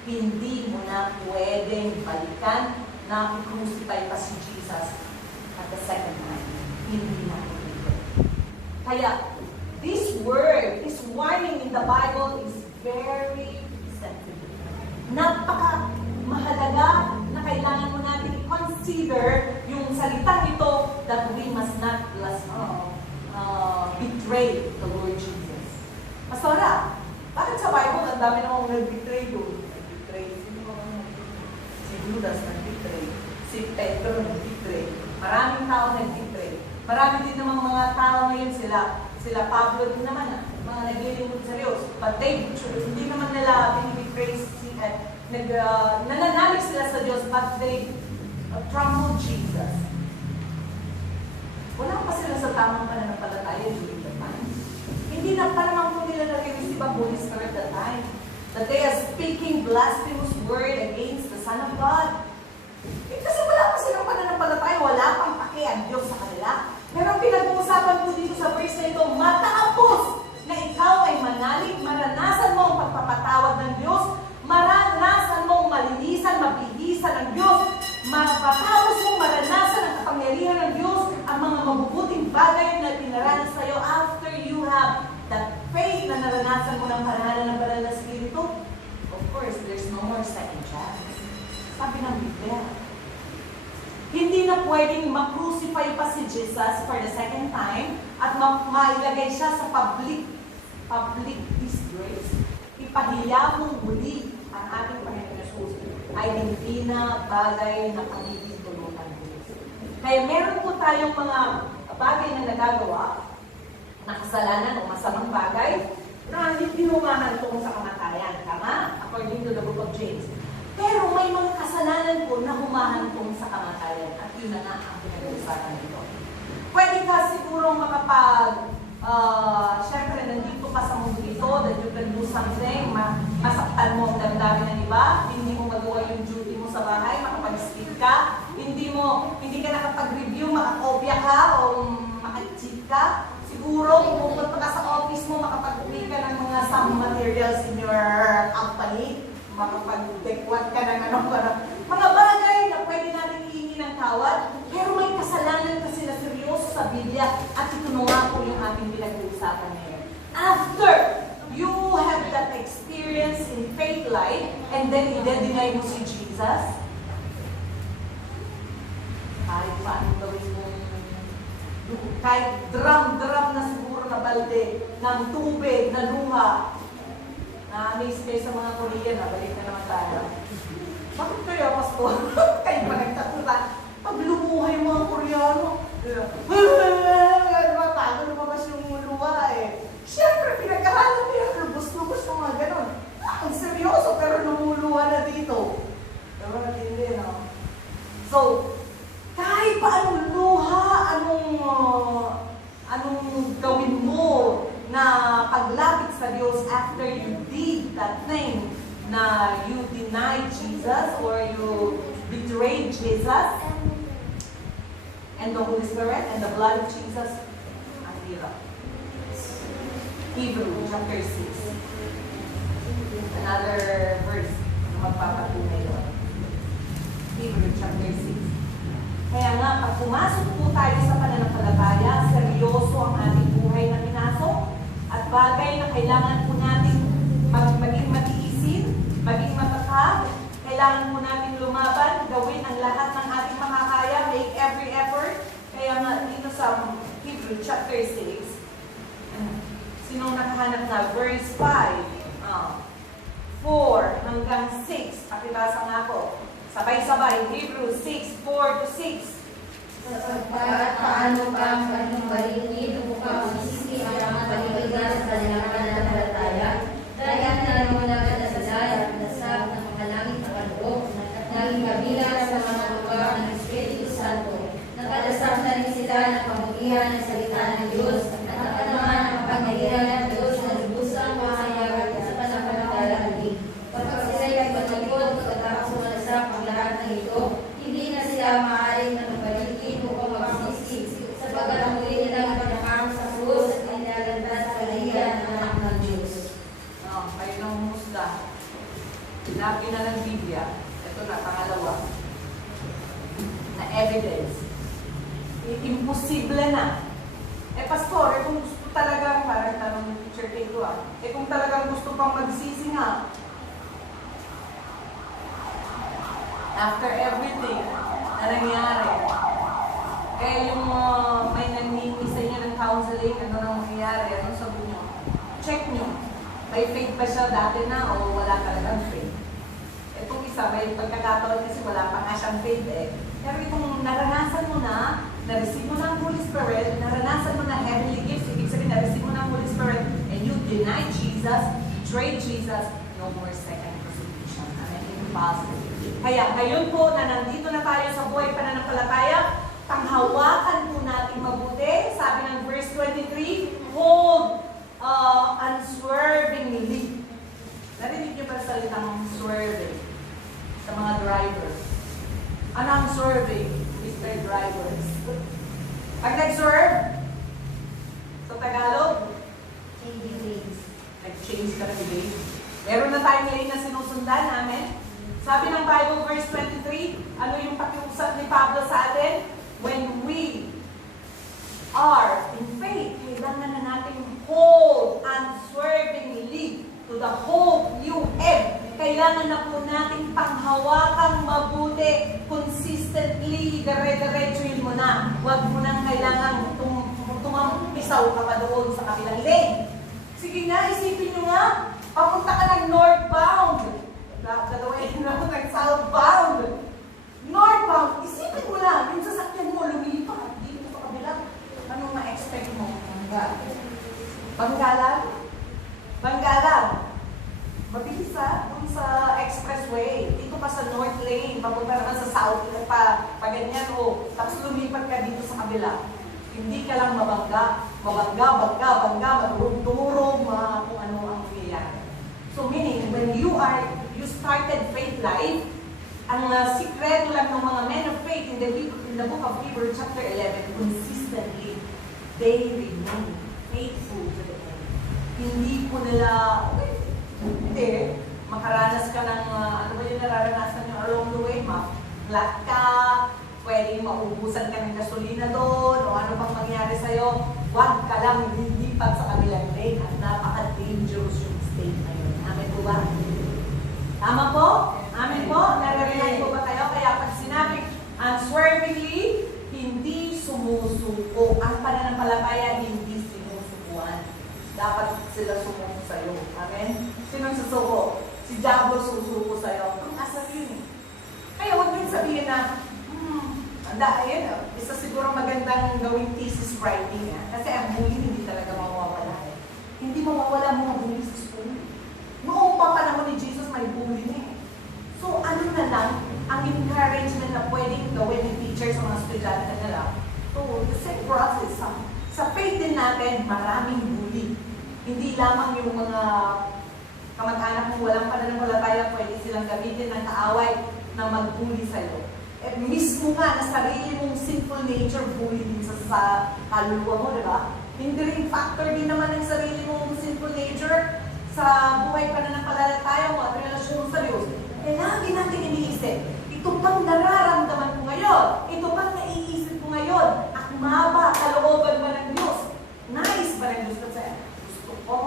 Hindi mo na pwedeng balikan na i-crucify pa si Jesus at the second time. Hindi na pwede. Kaya, this word, this warning in the Bible is very sensitive. Napaka-mahalaga na kailangan mo natin i-consider yung salitang ito that we must not betray the Lord Jesus. Pastora, bakit sa Bible ang dami namang nag-betray doon? Nag-betray. Si Judas nag-betray. Si Pedro nag-betray. Maraming tao nag-betray. Marami din namang mga tao ngayon sila Pablo din naman, mga naglilingkod sa Diyos. But hindi naman nila binibetray nananalig sila sa Diyos, but they trampled Jesus. Wala pa sila sa tamang pananampalataya during the time. Hindi na pa naman po nila nag-receive ang Holy Spirit that time. That they are speaking blasphemous word against the Son of God. Kasi wala pa silang pananampalataya, wala pang pake ang Diyos sa kanila. Pero ang pinag-uusapan po dito sa verse na ito, matapos na ikaw ay manalig, maranasan mo ang pagpapatawad ng Diyos, maranasan mong malinisan, mabihisan ng Diyos, matapos mong maranasan ang kapangyarihan ng Diyos, ang mga mabubuting bagay na pinaranas sa iyo after you have that faith na naranasan mo ng parahalan ng banal na Espiritu. Of course, there's no more second chance. Sabi ng Biblia, hindi na pwedeng ma-crucify pa si Jesus for the second time at mailagay siya sa public disgrace. Ipahiya mong muli ang ating Panginoon Jesus ay hindi na bagay na pagiging tulutan Diyos. Kaya meron po tayong mga bagay na nagagawa na kasalanan o masamang bagay na hindi humahantong sa kamatayan. Tama? According to the book of James. Pero may mga kasalanan po na humahantong sa kamatayan at yun na nga ang pinag-uusapan nito. Pwede ka siguro syempre nandito ka sa mundo ito, that you can do something, masaktan mo ang damdamin ng iba, hindi mo magawa yung duty mo sa bahay, makapag-speak ka, hindi ka nakapag-review, makakopya ka o maka-cheat ka. Siguro, pupunta ka sa office mo, makapag-uwi ka ng mga some materials in your company. makapag-dekwat ka ng ano, mga bagay na pwede natin hihingi ng tawad, pero may kasalanan kasi na seryoso sa Biblia at ito na nga po yung ating pinag-uusapan ngayon. After you have that experience in faith life and then i-deny mo si Jesus, kahit paano gawin mo, kahit drum na siguro na balde ng tubig, na luha, na-amaze kayo sa mga Korean, balik na naman tayo. Bakit kayo, Pastor? Kayo pa nagtatuta. Pag lumuha yung mga Koreano, tago lumabas yung luha eh. Siyempre, pinag-aralan nila, lubos-lubos ng mga ganon. Ang seryoso, pero lumuluha na dito. Pero hindi, no? So, kahit pa anong luha, anong gawin mo na paglapit sa Diyos after you did that thing na you denied Jesus or you betrayed Jesus and the Holy Spirit and the blood of Jesus, ang hirap. Hebrews chapter 6. Another verse na magpapatunay doon. Hebrews chapter 6. Kaya nga, pag pumasok po tayo sa pananampalataya, seryoso ang ating buhay na pinasok at bagay na kailangan po natin maging matiisin, maging matatag, kailangan po natin lumaban, gawin ang lahat ng ating makakaya, make every effort. Kaya nga, dito sa Hebrews chapter 6, sinong nakahanap na? Verse 5, 4 hanggang 6. Pakibasa nga po. Sabay-sabay. Hebrews 6, 4 to 6. Sapagkat paano pang panumbalikin o pagsisisi ang mga paligid sa kanilang pananampalataya, dahil nananawagan na sila at nasab ng mga langit na kaloob at naging kabilang sa mga lugar ng Espiritu Santo. Nakadasap na rin sila ng kamutihan ng salita ng Diyos at nakalaman ang kapangyarihan ng Diyos na lubusang mahayag sa pananampalataya din. Kapag sila'y pagpaglikod pagkatapos malasap ang lahat ng ito, hindi na sila maaaring manumbalikin o magsisisi sapagkat ang muli nilang ipanaham sa krus at inilalantas sa kalahiyan ng anak ng Diyos. Kayo ng musda. Sinabi na ng Biblia. Ito na, pangalawa. Na evidence. Imposible na. Pastor, kung gusto talagang, parang tanong ng teacher Pedro kung talagang gusto pang magsisi nga, after everything na nangyari, kaya yung may nangingi sa inyo ng counseling, ano nang mangyayari, ano sabi nyo? Check nyo. May faith ba siya dati na o wala talagang faith? Itong isa, may pagkakataon kasi wala pa nga siyang faith eh. Pero itong naranasan mo na, na-receive mo ng Holy Spirit, naranasan mo na heavenly gifts, ibig sabihin na-receive mo ng Holy Spirit, and you deny Jesus, betrayed Jesus, no more second persecution. Amen. Impossible. Kaya ngayon po na nandito na tayo sa buhay pananampalataya, panghawakan po natin mabuti. Sabi ng verse 23, hold unswervingly. Narinig niyo ba salitang swerving sa mga drivers? Ano ang swerving, Mr. Drivers? Pag nag-swerve, sa Tagalog, nag-change ka ng lane. Meron na tayong lane na sinusundan namin. Sabi ng Bible verse 23, ano yung pakiusap ni Pablo sa atin? When we are in faith, kailangan na natin hold unswervingly to the hope you have. Kailangan na po natin panghawakang mabuti, consistently, dire-diretsuhin mo na. Huwag mo nang kailangan tumampisaw ka pa doon sa kabilang lane. Sige nga, isipin nyo nga, papunta ka ng northbound. Gagawin na nag-southbound. Northbound, isipin mo lang, yung sasakyan mo, lumilipat, dito sa kabila. Anong ma-expect mo? Banggalan? Banggalan. Mabilis dun sa expressway. Dito pa sa north lane, papunta naman sa south, pa ganyan tapos lumipat ka dito sa kabila. Hindi ka lang mabangga, madurog-durog, kung ano ang nangyayari. So meaning, when you started faith life, ang sikreto lang ng mga men of faith in the book of Hebrews chapter 11, consistently, they remain faithful to the end. Hindi po nila, makaranas ka ng, ano ba yung nararanasan nyo along the way? Ma-flat ka, pwedeng maubusan ka ng gasolina doon, o ano pang mangyari sa'yo, huwag ka lang lilipat sa kabilang lane at napaka-dangerous yung state na yun. Amen po ba? Tama po? Amen po? Naririnig po ba kayo? Kaya pag sinabi, unswervingly, hindi sumusuko. Ang pananampalataya, hindi sinusukuan. Dapat sila sumuko sa'yo. Amen? Sinong susuko? Si Diablo susuko sa'yo. Ang asal yun eh. Kaya huwag din sabihin na, ayun, isa siguro magandang gawing thesis writing. Kasi ang bullying hindi talaga mawawala. Hindi mawawala mga bullying sa school. Noong pa panahon ni Jesus, may bullying eh. So ano na lang, ang encouragement na pwedeng gawin ng teacher sa mga estudyante nila. So the same process. Sa faith din natin, maraming bully. Hindi lamang yung mga kamag-anak mo walang pananampalataya, pwede silang gamitin ng kaaway na mag-bully sa'yo. At mismo nga na sarili mong sinful nature bully din sa kaluluwa mo, di ba? Hindering factor din naman ng sarili mong sinful nature sa buhay pananampalataya mo at relasyon mo sa Diyos. Eh, lagi natin iniisip, ito pang nararamdaman ko ngayon, ito pang naiisip ko ngayon, akma ba, kalooban ba ng Diyos? Nice ba ng Diyos? Kasi gusto ko,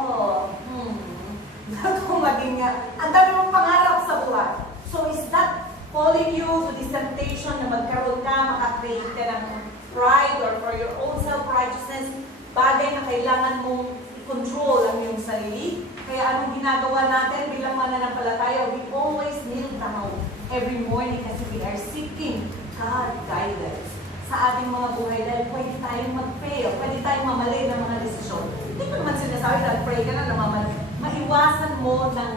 gusto ko maging, ang dami mong pangarap sa buhay. So is that calling you to this temptation na magkaroon ka, makakreate ka ng pride or for your own self-righteousness, bagay na kailangan mong i-control ang iyong sarili? Kaya anong ginagawa natin bilang mananampalataya? We always kneel down every morning kasi we are seeking God guidance sa ating mga buhay dahil pwede tayong mag-fail, pwede tayong mamali ng mga desisyon. Hindi ko naman sinasabi na pray ka na mamali. Maiwasan mo ng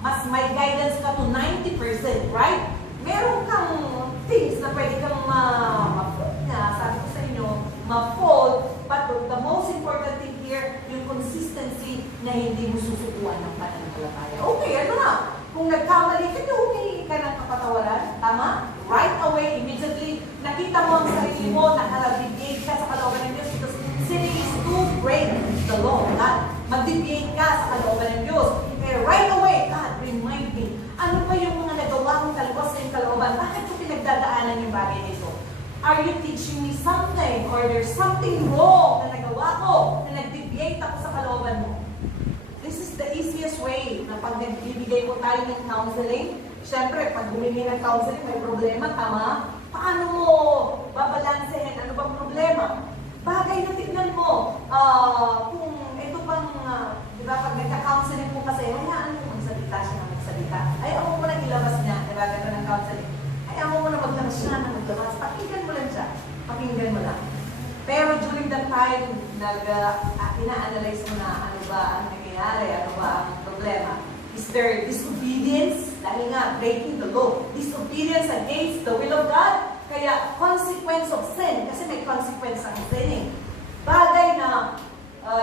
mas may guidance ka to 90%, right? Meron kang things na pwede kang ma-fault na, sabi ko sa inyo, ma-fault, but the most important thing here, yung consistency na hindi mo susukuan ng pananampalataya. Okay, ano na? Kung nagkamali ka, humingi ka ng kapatawaran, tama? Right away, immediately, nakita mo ang sarili mo, nakalabigay ka sa kalooban ng Diyos because sinning is to break the law of God. Mag-deviate ka sa kalooban ng Diyos. Kaya right away, God, remind me, ano pa yung mga nagawa kong talbos sa yung kalooban? Bakit ko pinagdadaanan yung bagay nito? Are you teaching me something? Or there's something wrong na nagawa ko, na nag-deviate ako sa kalooban mo? This is the easiest way na pag nagbibigay ko tayo ng counseling. Siyempre, pag humingi ng counseling, may problema, tama? Paano mo babalansehin? Ano bang problema? Bagay na tignan mo. Kung ito bang, di ba, pag nagka-counseling mo kasi, hayaan mo magsalita siya na magsalita. Ayaw mo na ilabas niya, di ba, gano'n ng counseling. Ayaw mo na maglabas siya na maglabas. Pakinggan mo lang siya. Pakinggan mo lang. Pero during that time, ina-analyze mo na ano ba ang nangyayari, ano ba ang problema. Is there disobedience? Dahil nga, breaking the law. Disobedience against the will of God. Kaya, consequence of sin. Kasi may consequence ang sinning. Bagay na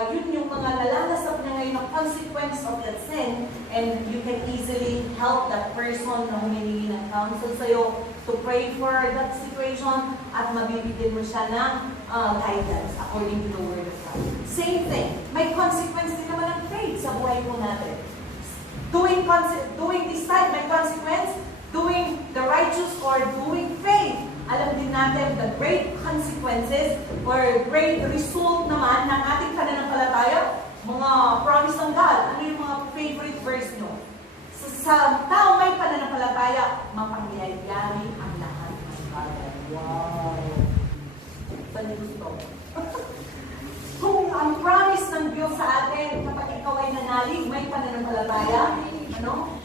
yun yung mga nalalasap niya ngayon ng consequence of that sin, and you can easily help that person na humihingi ng counsel sa'yo to pray for that situation at mabibigyan mo siya ng guidance according to the Word of God. Same thing. May consequence din naman ng faith sa buhay po natin. Doing this type, may consequence. Doing the righteous or doing faith. Alam din natin the great consequences or great result naman ng ating pananampalataya, mga promise ng God. Ano yung mga favorite verse nyo? Sa tao may pananampalataya, mapangyayari ang lahat ng bagay. Wow! Saan niyo gusto? Kung ang promise ng Diyos sa atin, kapag ikaw ay nanalig, may pananampalataya,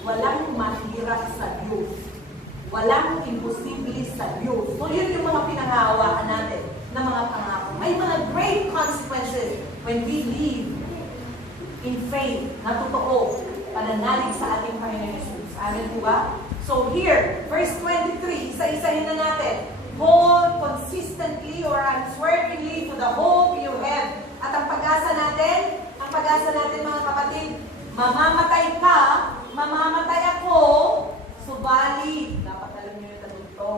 walang mahirap sa Diyos. Walang imposible sa Diyos. So yun yung mga pinangahawakan natin na mga pangako. May mga great consequences when we live in faith na totoo, pananalig sa ating Panginoon Jesus. Amen po ba? So here, verse 23, isa-isahin na natin. Hold consistently or unswervingly to the hope you have. At ang pag-asa natin mga kapatid, mamamatay ka, mamamatay ako, subalit, dapat alam niyo yung taluto,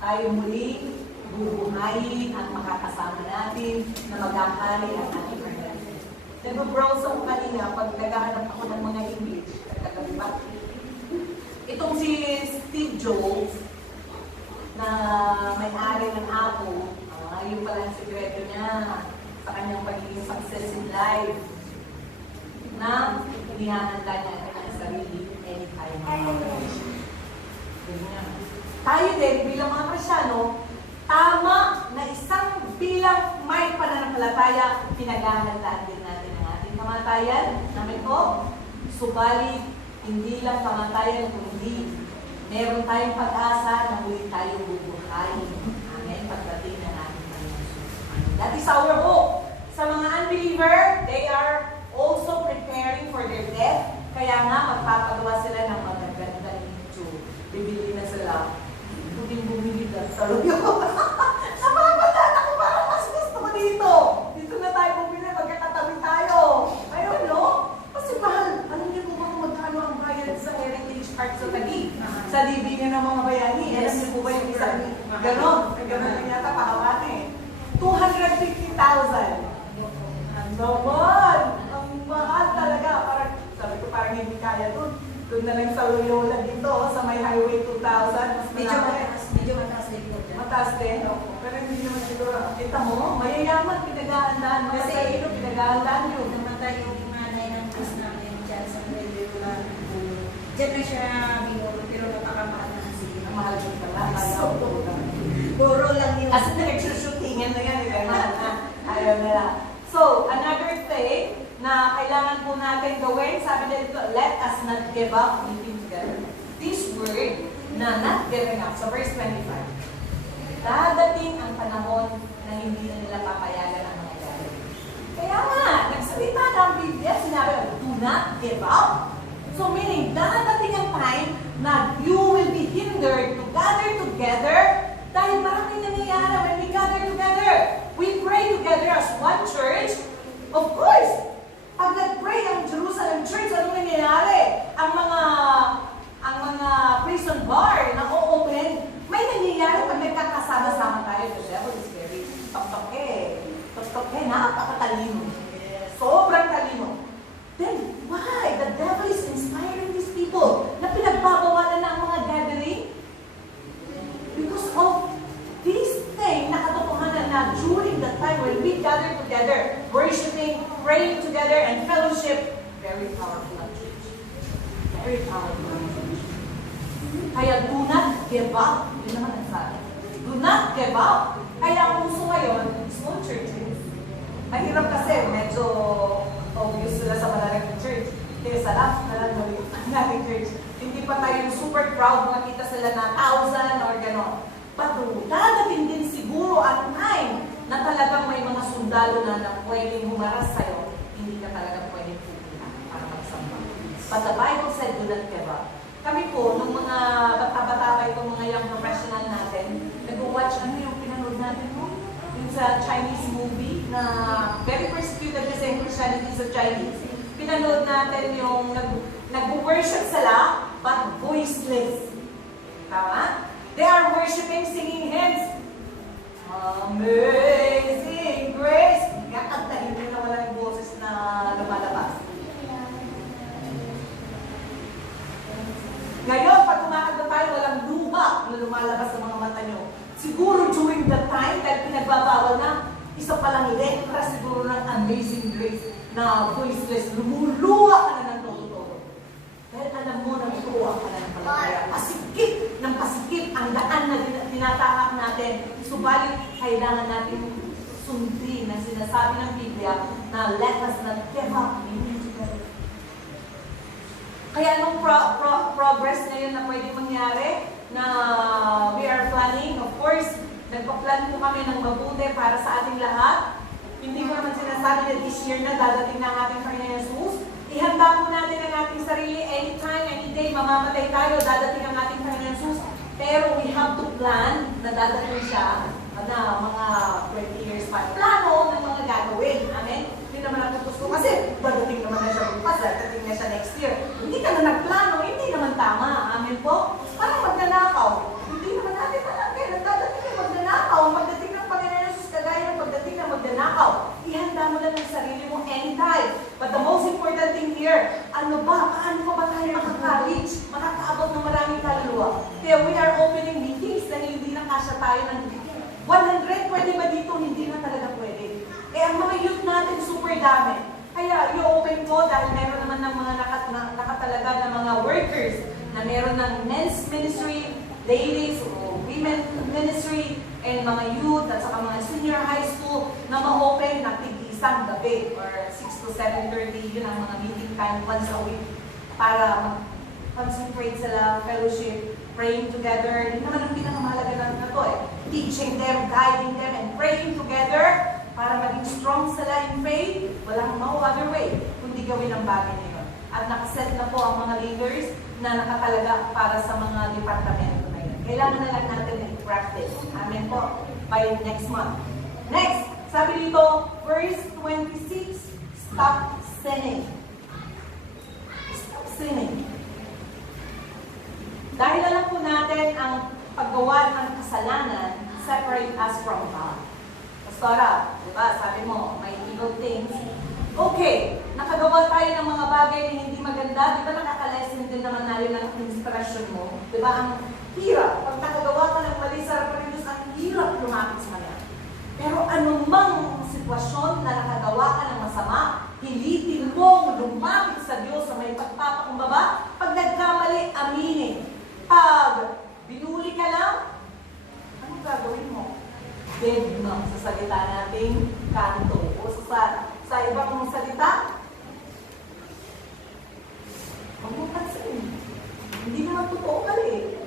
tayo muli, bubuhayin at makakasama natin na magkakari ang ating Panginoon. Nag-browse ako kanina pag naghahanap ako ng mga English. Kagabi ba? Itong si Steve Jobs, na may-ari ng Apple, yun pala ang sikreto niya sa kanyang pagiging success in life, na inihahanda niya ang kanyang sarili anytime. Tayo din, bilang mga Kristyano, tama na isang bilang may pananampalataya, pinaghahandaan din natin ang ating kamatayan. Namin po, subalit, hindi lang kamatayan, kundi meron tayong pag-asa na muli tayong bubuhayin. Amen. Pagdating na natin ng Jesus. That is our hope. Sa mga unbeliever, they are also preparing for their death. Kaya nga, magpapagawa sila ng magagandang YouTube. Bibili na sila. Bumili na sa luyo. Sa mga bata, ako parang mas gusto ko dito. Dito na tayo bumili, magkakatabi tayo. Ayun, no? Kasi mahal, alam niyo po ba kung magkano ang bayad sa Heritage Park sa Taguig? Sa libingan ng mga bayani. Alam niyo po ba yung isang ganon? Ganon lang yata pahawan eh. 250,000. Ang naman! Ang mahal talaga. Parang, sabi ko parang hindi kaya dun. Doon na lang sa Loyola dito, sa may Highway 2000. Medyo mataas din po dyan. Mataas din. Pero hindi naman siguro. Kita mo, mayayaman, pinag-aandaan. Mga sarilo, pinag-aandaan yun. Namatay yung nanay ng Chris namin dyan sa Loyola. Diyan na siya binulo, pero napakamahal na kasi. Ang mahal din pala. Goro lang yun. Kasi nag-shootingan na yan. Ayaw nila. So, another thing na kailangan po natin gawin, sabi na dito, let us not give up meeting together. This word na not giving up, sa verse 25, dadating ang panahon na hindi na nila papayagan ang mga gathering. Kaya nga, nagsalita na ang Biblia, sinabi, do not give up. So meaning, dadating ang time na you will be hindered to gather together dahil maraming nangyayari when we gather together. We pray together as one church. Of course, pag nag-pray ang Jerusalem Church, ano nangyayari? Ang mga prison bar na o-open, may nangyayari pag nagkakasama-sama tayo. The devil is very tok-tok napakatalino. Sobrang talino. Then, why? The devil is inspiring these people na pinagbabawalan na ang mga gathering because of this thing na katotohanan na during the time when we gather together, worshiping, praying together, and fellowship, very powerful ang church. Very powerful ang church. Kaya do not give up. Yun naman ang sabi. Do not give up. Kaya ang uso ngayon, small churches. Mahirap kasi, medyo obvious sila sa malalaking church. Kaya sarap na lang nating church. Hindi pa tayo super proud makita sila na 1,000 or gano'n. But dadating din siguro ang time na talagang may mga sundalo na pwedeng humaras sa'yo, hindi ka talaga pwedeng pupunta para magsamba. But the Bible said, do not give up. Kami po, nung mga bata-bata pa itong mga young professional natin, nag-watch, ano yung pinanood natin mo? Yung sa Chinese movie na very persecuted kasi yung Christianity sa Chinese. Pinanood natin yung nag-worship sila, but voiceless. Tama? They are worshiping, singing hymns. Amazing grace. Kakantahin mo na walang boses na lumalabas. Ngayon, pag kumakanta tayo, walang luha na lumalabas sa mga mata nyo. Siguro during that time, dahil pinagbabawal na, isa palang letra siguro ng Amazing Grace na voiceless, lumuluha ka na ng todo-todo. Dahil alam mo na luha ka na ng palataya. Pasikip ng pasikip ang daan na tinatahak natin. Subalit, kailangan natin sundin na sinasabi ng Biblia na let us not give up. Kaya anong progress ngayon na pwede mangyari na we are planning? Of course, nagpa-plan po kami ng mabuti para sa ating lahat. Hindi ko naman sinasabi na this year na dadating na ang ating Panginoon Jesus. Ihanda po natin ang ating sarili anytime, any day, mamamatay tayo, dadating ang ating Panginoon Jesus. Pero we have to plan na dadating siya na mga 20 years pa. Plano ng mga gagawin. Amen? Hindi naman natutos ko kasi dadating naman na siya bukas, dadating na siya next year. Hindi ka na nagplano, hindi naman tama. Amen po? Parang magnanakaw. Hindi naman natin alam kaya dadating na magnanakaw. Pagdating ng Panginoon Jesus, kagaya ng pagdating ng magnanakaw, ihanda mo lang ang sarili mo anytime. dami. Kaya i-open ko dahil meron naman ng mga nakatalaga na mga workers na meron ng men's ministry, ladies, o women ministry, and mga youth at saka mga senior high school na ma-open na tig-isang gabi or 6 to 7:30, yun ang mga meeting time once a week para concentrate sila, fellowship, praying together. Yun naman ang pinakamahalaga na to eh. Teaching them, guiding them, and praying together para maging strong sila in faith. Walang no other way kundi gawin ang bagay na yun. At nakaset na po ang mga leaders na nakatalaga para sa mga departamento na yun. Kailangan na lang natin i-practice. Amen po. By next month. Next, sabi dito, verse 26, stop sinning. Stop sinning. Dahil alam po natin ang paggawa ng kasalanan separate us from God. Pastora, di ba? Sabi mo, may evil things. Okay, nakagawa tayo ng mga bagay na hindi maganda. Di ba nakaka-lesson din naman natin ng inspiration mo? Di ba? Ang hirap. Pag nakagawa ka ng mali sa harapan ng Diyos, ang hirap lumapit sa Kanya. Pero anumang sitwasyon na nakagawa ka ng masama, hilitin mong lumapit sa Diyos sa may pagpapakumbaba. Pag nagkamali, aminin. Pag binuli ka lang, anong gagawin mo? Dead no, sa salita nating kanto. O sa ibang salita, huwag mo pansin. Hindi naman totoo mali.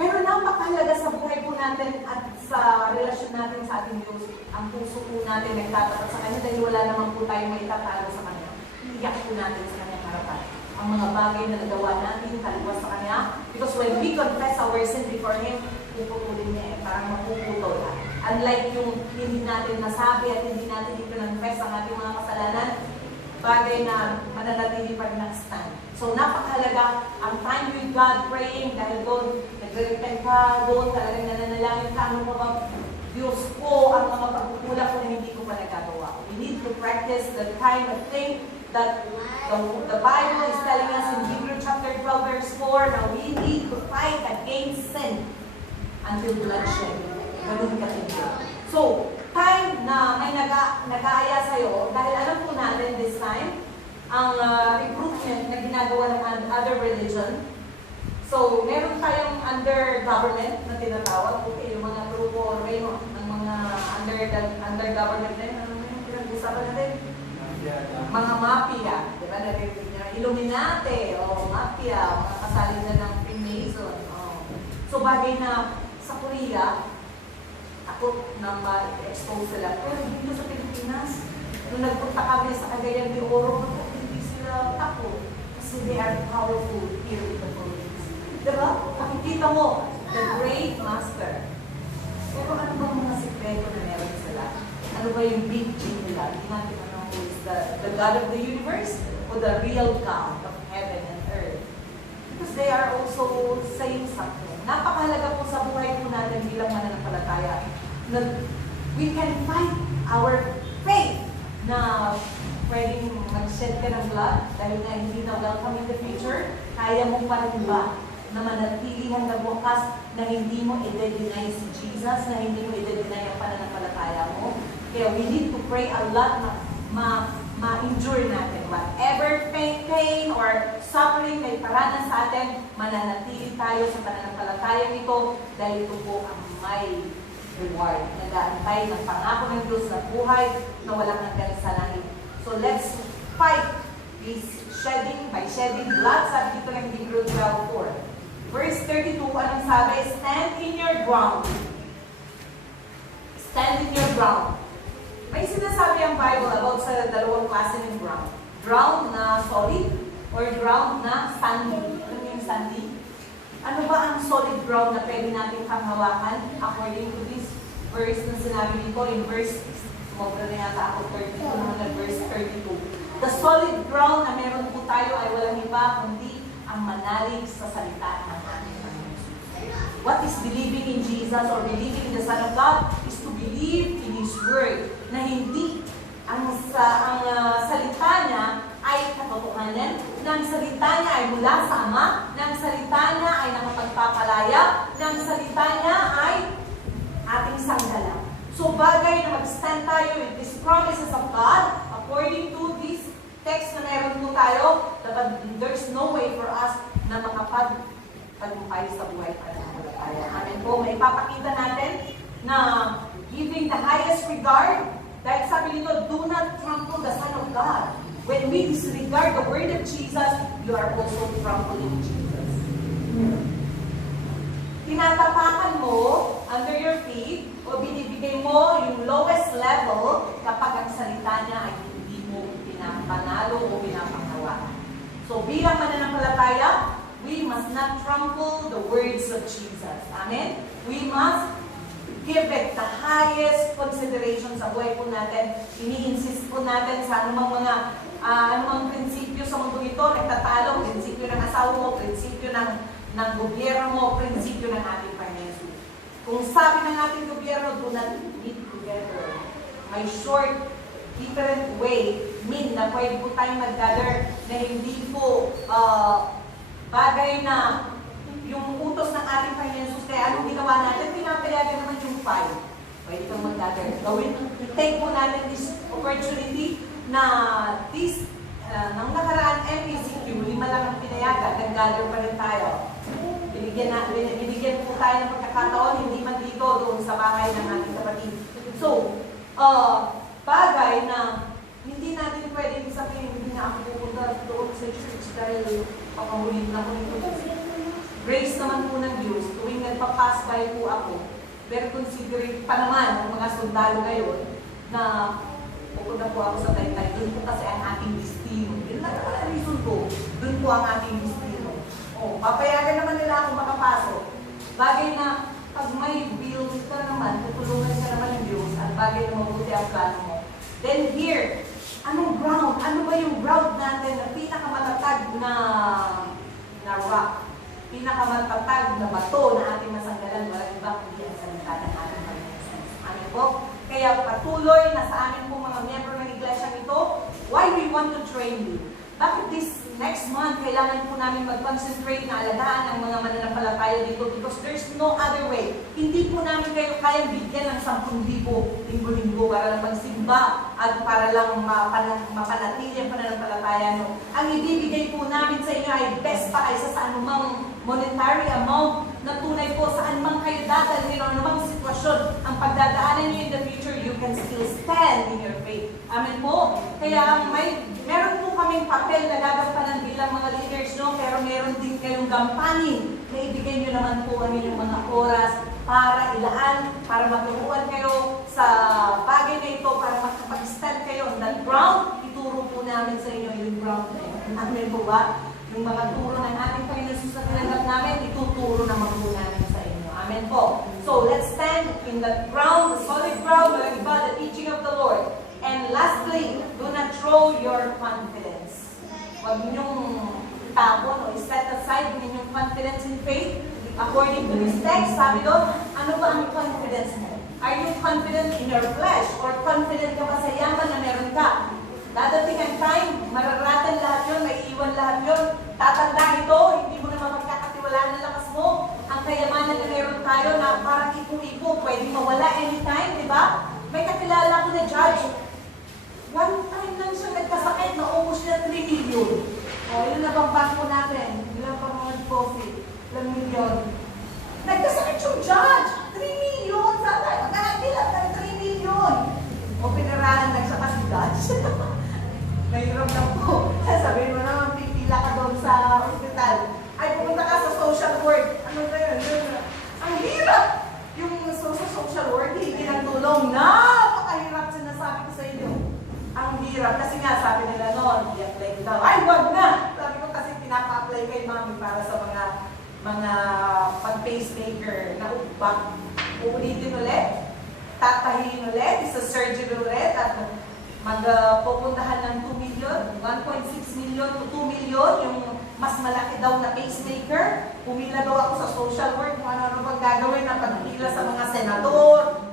Pero napakahalaga sa buhay po natin at sa relasyon natin sa ating Diyos, ang puso po natin nagtatapat sa Kanya dahil wala naman po tayo may tatalo sa Kanya. Iyak po natin sa Kanyang harapan ang mga bagay na nagawa natin kaliwas sa Kanya. Because when we confess our sin before Him, puputulin niya parang mapuputol. Unlike yung hindi natin nasabi at hindi natin i-confess ang ating mga kasalanan, bagay na mananatili pa rin nag-stand. So napakahalaga ang time with God, praying, dahil doon, nagre-repent ka, doon talagang nananalangin ka, ano pa ba, Diyos ko, ang mga pagkukulang ko na hindi ko pa nagagawa. We need to practice the kind of thing that the Bible is telling us in Hebrews chapter 12 verse 4 na we need to fight against sin until bloodshed. Ganun katindi. So, time na may nag-aaya sa'yo, dahil alam po natin this time, ang improvement na ginagawa ng other religion. So, meron tayong under government na tinatawag. Okay, yung mga grupo or ng mga under government din. Ano yung pinag-usapan natin? Mga mafia. Diba? Illuminati o mafia. Mga kasalin na ng Freemason. So, bagay na sa Korea, takot na ma-expose sila. Pero dito sa Pilipinas, nung nagpunta kami sa Cagayan de Oro, hindi sila takot. Kasi they are powerful here in the Philippines. Diba? Makikita mo, the great master. Pero ano ba mga sikreto na meron sila? Ano ba yung big G nila? Hindi natin ano who is the God of the universe o the real God of heaven and earth. Because they are also saying something. Napakahalaga po sa buhay po natin bilang mananampalataya na we can fight our faith na pwedeng mag-shed ka ng blood dahil nga hindi na welcome in the future. Kaya mo pa rin ba na manatili hanggang wakas na hindi mo i-deny si Jesus, na hindi mo i-deny ang pananampalataya mo? Kaya we need to pray a lot na ma-endure natin. Whatever pain or suffering may paranas sa atin, mananatili tayo sa pananampalataya nito dahil ito po ang may reward. Nag-aantay ng pangako ng Diyos na buhay na walang hanggan sa langit. So let's fight this by shedding blood. Sabi dito ng Hebrews 12:4. Verse 32, anong sabi? Stand in your ground. Stand in your ground. May sinasabi ang Bible about sa dalawang klase ng ground. Ground na solid or ground na sandy. Ano yung sandy? Ano ba ang solid ground na pwede natin panghawakan according to this verse na sinabi dito in verse 6. Sumobra na yata ako 32 naman na verse 32. The solid ground na meron po tayo ay walang iba kundi ang manalig sa salita ng ating Panginoon. What is believing in Jesus or believing in the Son of God is to believe in His Word na hindi ang salita niya ay katotohanan, na ang salita niya ay mula sa Ama, na ang salita niya ay nakapagpapalaya, na ang salita niya ay ating sanggala. So bagay na mag-stand tayo with these promises of God, according to this text na meron po tayo, there's no way for us na makapag-tagumpay sa buhay pananampalataya. Amen po, may papakita natin na giving the highest regard, dahil sabi nito, do not trample the Son of God. When we disregard the word of Jesus, you are also trampling Jesus. Tinatapakan mo under your feet o binibigay mo yung lowest level kapag ang salita niya ay hindi mo pinapanalo o pinapanghawakan. So bilang mananampalataya, we must not trample the words of Jesus. Amen? We must give it the highest consideration sa buhay po natin. Ini-insist po natin sa anumang prinsipyo sa mundo ito, nagtatalo, prinsipyo ng asawa mo, prinsipyo ng gobyerno mo, prinsipyo ng ating Panginoon. Kung sabi ng ating gobyerno, do not meet together. May short, different way, mean na pwede po tayong mag-gather na hindi po bagay na yung utos ng ating Panginoon. Kaya anong ginawa natin? Pinapayagan naman yung 5. Pwede kang mag-gather. Take po natin this opportunity na nang nakaraan MPCQ, 5 lang ang pinayagan, nag-gather pa rin tayo. Binigyan po tayo ng pagkakataon, hindi man dito, doon sa bahay ng ating kapatid. So, bagay na hindi natin pwedeng sabihin, hindi na ako pupunta doon sa church dahil papamulit na ko nito. Grace naman po ng Diyos, tuwing nagpa-pass by po ako, very considerate pa naman ng mga sundalo ngayon na pupunta po ako sa Taytay. Doon po kasi ang ating destino. Yun lang ang reason ko. Doon po ang ating destino. Papayagan naman nila akong makapasok. Bagay na pag may bills ka naman, tutulungan ka naman yung Diyos at bagay na mabuti ang plano mo. Then here, anong ground? Ano ba yung ground natin na pinakamatatag na rock? Pinakamatatag na bato na ating masanggalan? Walang iba kundi ang salita ng ating Panginoon. Amen po? Kaya patuloy na sa amin po mga miyembro ng iglesia nito, why we want to train you? Bakit this next month, kailangan po namin mag-concentrate na alagaan ang mga mananampalataya dito because there's no other way. Hindi po namin kayo kayang bigyan ng 10,000 linggo-linggo para lang magsimba at para lang mapanatili ang pananampalataya nyo. Ang ibibigay po namin sa inyo ay best pa kaysa sa anumang monetary amount na tunay po sa anumang kayo dadalhin o anumang sitwasyon. Ang pagdadaanan nyo in the future, you can still stand in your faith. Amen po? Kaya meron po kaming papel na gagampanan bilang mga leaders, no? Pero meron din kayong gampanin na ibigay nyo naman po ang inyong mga oras para ilaan, para maturuan kayo sa bagay na ito, para makapag-stand kayo on that ground. Ituro po namin sa inyo yung ground na yun. Amen po ba? Yung mga turo ng ating Panginoon sa tinanggap namin, ituturo naman po namin sa inyo. Amen po. So, let's stand in the ground, the solid ground, the teaching of the Lord. And lastly, do not throw your confidence. Huwag ninyong tapon o set aside ninyong confidence in faith. According to this text, sabi doon, ano ba ang confidence mo? Are you confident in your flesh? Or confident ka ba sa yaman na meron ka? Dadating ang time, mararatan lahat yun, may iwan lahat yun. Tatanda ito, hindi mo na mapagkakatiwalaan ng lakas mo. Ang kayamanan na meron tayo na parang ipo-ipo, pwede mawala anytime, di ba? May kakilala ko na judge. One time lang siya nagkasakit, naubos niya 3 million. Yun na bang bangko natin? Ilan pa mga coffee? Ilang million? Nagkasakit yung judge! 3 million! Saan tayo magkakakilat ng 3 million? Pinarahan lang siya kasi judge. Mahirap lang po. Sabihin mo naman, pipila ka doon sa hospital. Ay, pumunta ka sa social work. Ano ba yun? Ang hirap! Yung social work, hindi ng tulong. Napakahirap sinasabi ko sa inyo. Ang hirap. Kasi nga, sabi nila noon, i-apply ko daw. Ay, wag na! Sabi ko kasi pinapa-apply kay mami para sa mga pag-pacemaker na ubak. Uulitin ulit. Tatahiin ulit. Isa surgery ulit. At magpupuntahan ng 2 million, 1.6 million to 2 million, yung mas malaki daw na pacemaker. Pumila daw ako sa social work, kung ano bang gagawin na pagpila sa mga senador.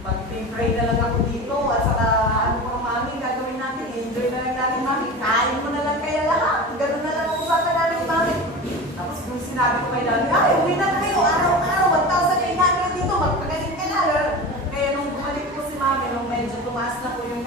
Mag-pray na lang ako dito, at saka ano pa mami, gagawin natin, enjoy na lang natin mami, kain mo na lang kaya lahat, gano'n na lang ang usapan namin mami. Tapos kung sinabi ko kay Dali, ay, uwi na kayo, araw-araw, 1,800 dito, magpagaling ka na. Kaya nung bumalik ko si mami, nung medyo tumaas na po yung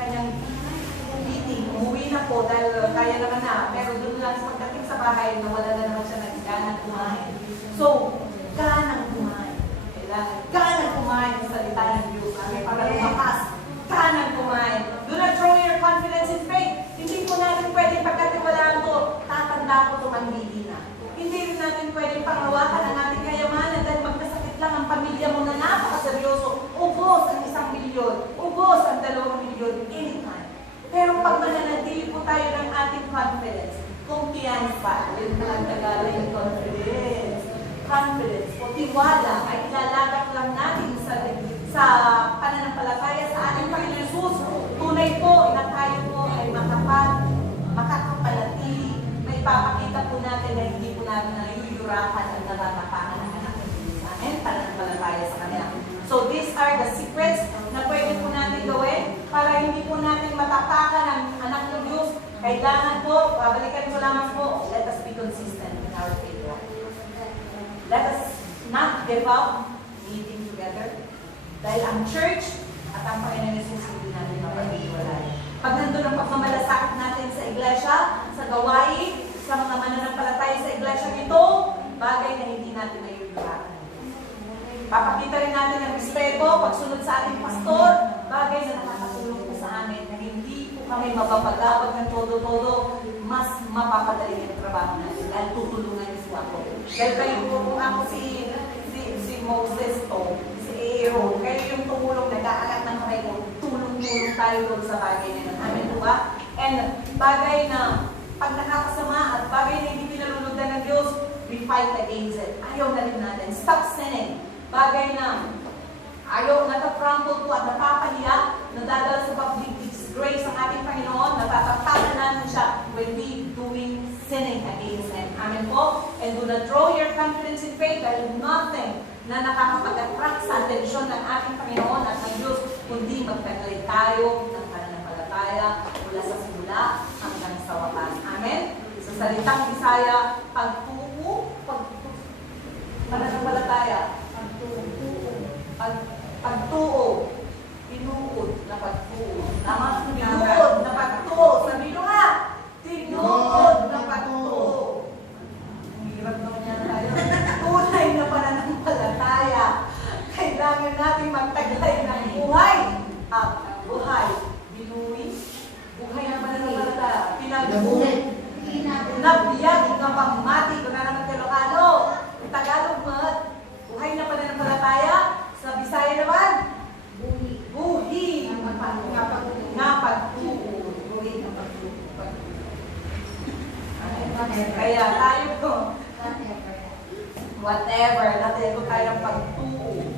ko dahil kaya naman na. Pero doon lang sa pagdating sa bahay, nawala na naman siya ng ganang kumain. So, ganang kumain. Kailangan ganang kumain sa salita ng Diyos. Para lumakas. Ganang kumain. Do not throw your confidence in faith. Hindi po natin pwedeng pagkatiwalaan to, tatanda ko tumanggiin na. Hindi rin natin pwedeng panghawakan ang ating kayamanan dahil magkasakit lang ang pamilya mo na napakaseryoso. Ubos ang 1 milyon. Ubos ang 2 milyon. Anytime. Pero pag mananatili po tayo ng ating confidence, kumpiyansa, yun lang Tagalog ng confidence. Confidence o tiwala ay ilalagak lang natin sa pananampalataya sa ating Panginoon Jesus. Tunay po na tayo po ay makakapanatili. May papakita po natin na hindi po natin nayuyurakan at natatapakan ng anak ng Diyos. Amen? Pananampalataya sa kanila. So these are the secrets na pwede po natin gawin para hindi po natin matapakan ang anak ng Diyos. Kailangan po, babalikan ko lamang po, let us be consistent in our faith. Let us not give up meeting together. Dahil ang church at ang Panginoon Jesus hindi natin mapag-iwalay. Pag nandun ang pagmamalasakit natin sa iglesia, sa gawain, sa mga mananampalataya sa iglesia nito, bagay na hindi natin nayuyurakan. Papakita rin natin ang respeto, pagsunod sa ating pastor, bagay na nakakatulong po sa amin na hindi po kami mapapagabag ng todo-todo, mas mapapadali ang trabaho natin dahil tutulungan niyo po ako. Dahil kayo po kung ako si Moses to, si Aaron, kayo yung tumulong, nag-aanak ng kayo, tulong-tulong tayo doon sa bagay na yun. Amen po ba? And bagay na pag nakakasama at bagay na hindi pinalulugdan ng Diyos, we fight against it. Ayaw na rin natin. Stop sinning. Bagay na ayaw nataprangkol po at napapahiya, nadadala sa public disgrace ang ating Panginoon, natatapakan natin siya when we doing sinning against Him. Amen po? And do not throw your confidence in faith dahil nothing na nakakapag-attract sa atensyon ng ating Panginoon at ng Diyos, kundi magtaglay tayo ng pananampalataya mula sa simula hanggang sa wakas. Amen? Sa salitang Bisaya, pananampalataya, pagtuo, tinuod na pagtuo. Tama? Tinuod na pagtuo. Sabi nyo nga, tinuod na pagtuo. Ang hirap naman yan tayo. Tunay na pananampalataya. Kailangan natin magtaglay ng buhay. Buhay. Binuwi. Buhay na pananampalataya. Pinagbuhay. Nabiyag ng pamati. Kung na naman Ilocano. Tagalog mat. Buhay na pananampalataya. Sa Bisaya naman. Buhi. Napagtuo. Buhi na pagtuo. Kaya tayo po. Whatever. Natin ko tayong pagtuo.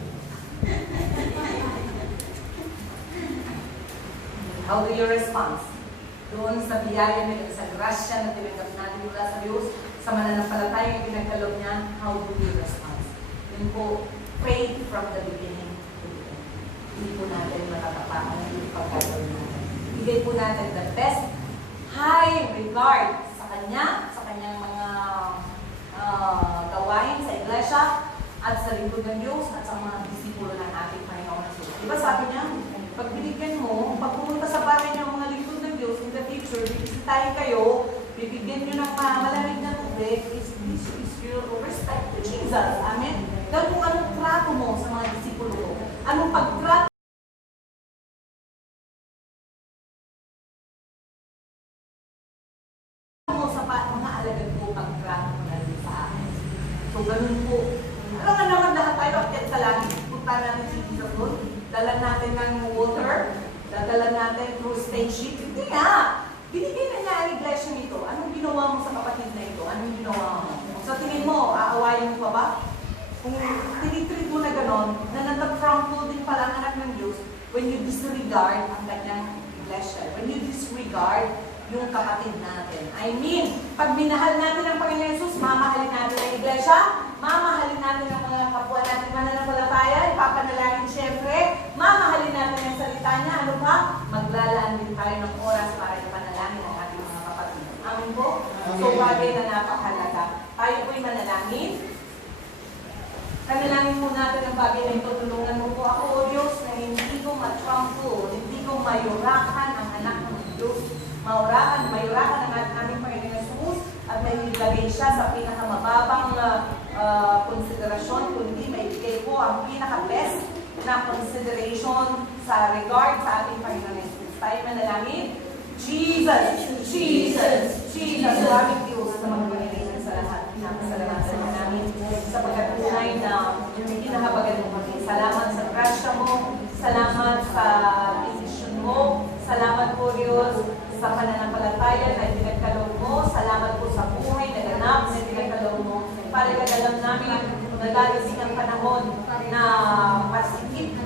How do you respond? Doon sa biyaya nila, sa grasya na tinanggap natin mula sa Diyos, sa mananampalataya yung pinagkaloob niya, how do you respond? Yun po, faith from the beginning to the end. Hindi po natin matatapakan yung pagkagawin natin. Bigay po natin the best high regard sa Kanya, sa Kanyang mga gawain sa iglesia, at sa lingkod ng Diyos, at sa mga disipulo ng ating Panginoon Jesus. Diba sabi niya, pag binigyan mo, pag pumunta sa bahay niya ang mga lingkod ng Diyos in the future, bibisitahin kayo, bibigyan nyo ng malamig na tubig, is your respect to Jesus. Amen? Dahil kung anong trato mo sa mga disipulo ko, anong pagtrato mo sa mga alagad ko, pagtrato mo na rin sa akin. So, ganun po. Alam nga naman lahat tayo, akyat sa langit, punta natin si Jesus doon, dala natin ng water, dadala natin through spaceship. Hindi nga. Binigay na niya ang iglesia nito. Anong ginawa mo sa kapatid na ito? Anong ginawa mo? Sa tingin mo, aawayin mo pa ba? Kung tinitreat mo na gano'n, na nataprangkol din pala ang anak ng Diyos when you disregard ang kanyang iglesia. When you disregard yung kapatid natin. I mean, pag minahal natin ang Panginoon Jesus, mamahalin natin ang iglesia, mamahalin natin ang mga kapwa natin mananampalataya, ipapanalangin siyempre, mamahalin natin ang salita niya, ano pa? Maglalaan din tayo ng oras para ipanalangin ang ating mga kapatid. Amin po? So, bagay na napakahalaga. Tayo po'y manalangin. Kanalangin po natin ang bagay na ito. Tulungan mo po ako, O Diyos, na hindi ko matrangko, hindi ko mayurakan ang anak ng Diyos. Mayurakan konsiderasyon, kundi maibigay ko ang pinaka-best na consideration sa regard sa ating Panginoon Jesus. Tayo manalangin. Jesus! Jesus! Jesus! Maraming Diyos na magpapalitan sa lahat. Pinapasalamatan ka namin sa pagkatunay na pinakabagan mo kami. Salamat sa grasya mo. Salamat sa desisyon mo. Salamat po Diyos sa pananampalataya na pinagkaloob mo. Salamat po sa buhay na ganap na pinagkaloob mo. Para alam namin nagdating ang panahon na pasikip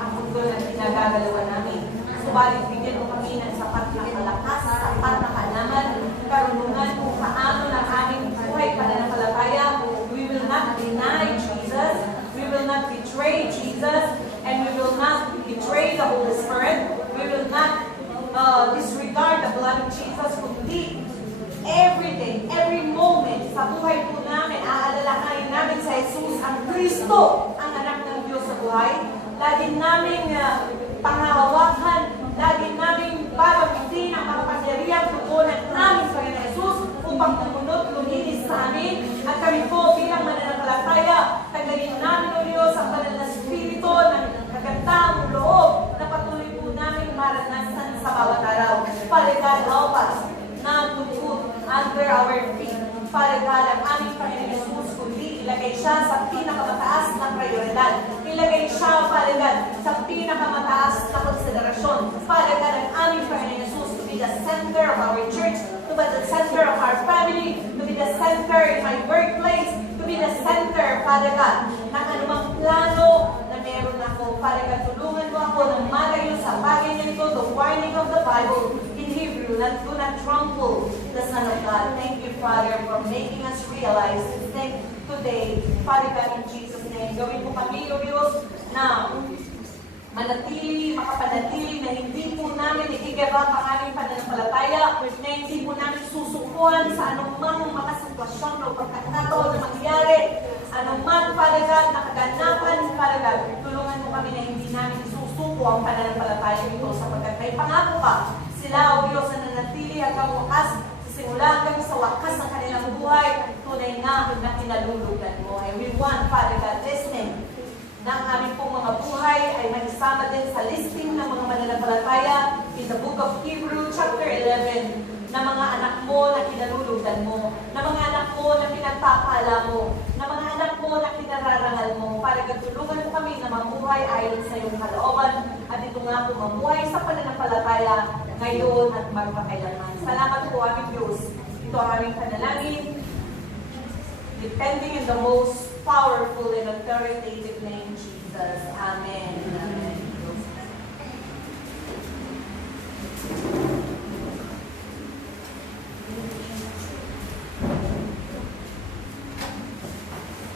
ang mundo na pinagagalawan namin. Subalit bigyan mo kami ng sapat na kalakas, sapat na kaalaman, karunungan kung paano ng aming buhay pananampalataya. We will not deny Jesus. We will not betray Jesus. And we will not betray the Holy Spirit. We will not disregard the blood of Jesus. Kundi every day, every moment sa buhay po namin, aalalahanin namin sa Jesus ang Kristo, ang anak ng Diyos sa buhay. Lagi namin pangahawakan, lagi namin babanggitin ang makapangyarihan tugon ng aming Panginoon Jesus upang tumunod, luminis sa amin. At kami po bilang mananampalataya, tanggalin namin o Diyos ang banal na spirito ng kagandahang loob na patuloy po namin maranasan sa bawat araw. Father God, help us not to put under our feet. Father God, ang aming Panginoon Jesus, kundi ilagay siya sa pinakamataas na prioridad. Ilagay siya, Father God, sa pinakamataas na konsiderasyon. Father God, ang aming Panginoon Jesus to be the center of our church, to be the center of our family, to be the center in my workplace, to be the center, Father God, ng anumang plano na meron ako. Father God, tulungan mo ako ng malayo sa bagay na ito, the warning of the Bible in Hebrew, that do not trample the Son of God. Thank you, Father, for making us realize this thing today. Father God, in Jesus' name, gawin mo kami, O Diyos, na manatili, makapanatili, na hindi po namin ikigaba ang aming pananampalataya, na hindi po namin susukuan sa anumang mga sitwasyon o pagkakataon na mangyari, anuman, Father God, nakaganapan, Father God, tulungan mo kami na hindi namin susuko ang pananampalataya nito sapagkat may pangako ka. Sila, O Diyos, na nanatili hanggang wakas, simula hanggang sa wakas ng kanilang buhay, tunay na kinalulugan mo. And we want, Father God, listening na ang aming pong mga buhay ay maisama din sa listing ng mga mananampalataya in the book of Hebrews chapter 11 na mga anak mo na kinalulugan mo, na mga anak mo na pinagpapala mo, na mga anak mo na kinararangal mo. Para tulungan mo kami na mamuhay ayon sa iyong kalooban at ito nga po mamuhay sa pananampalataya ngayon at magpakailanman. Salamat po aming Diyos. Ito ang aming panalangin, depending in the most powerful and authoritative name, Jesus. Amen. Amen.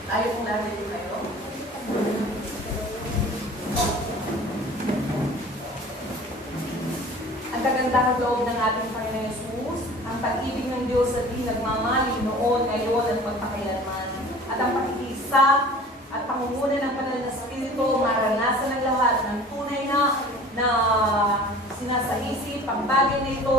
Tayo kung narinig kayo. Ang kagandahan loob ng ating Panginoon Jesus, ang pag-ibig ng Diyos sa di nagmamali noon, ngayon at magpakailanman. At ang pakikisa at pangunguna ng Banal na Espiritu, maranasan ng lahat ng tunay na sinasaisip, ang bagay na ito,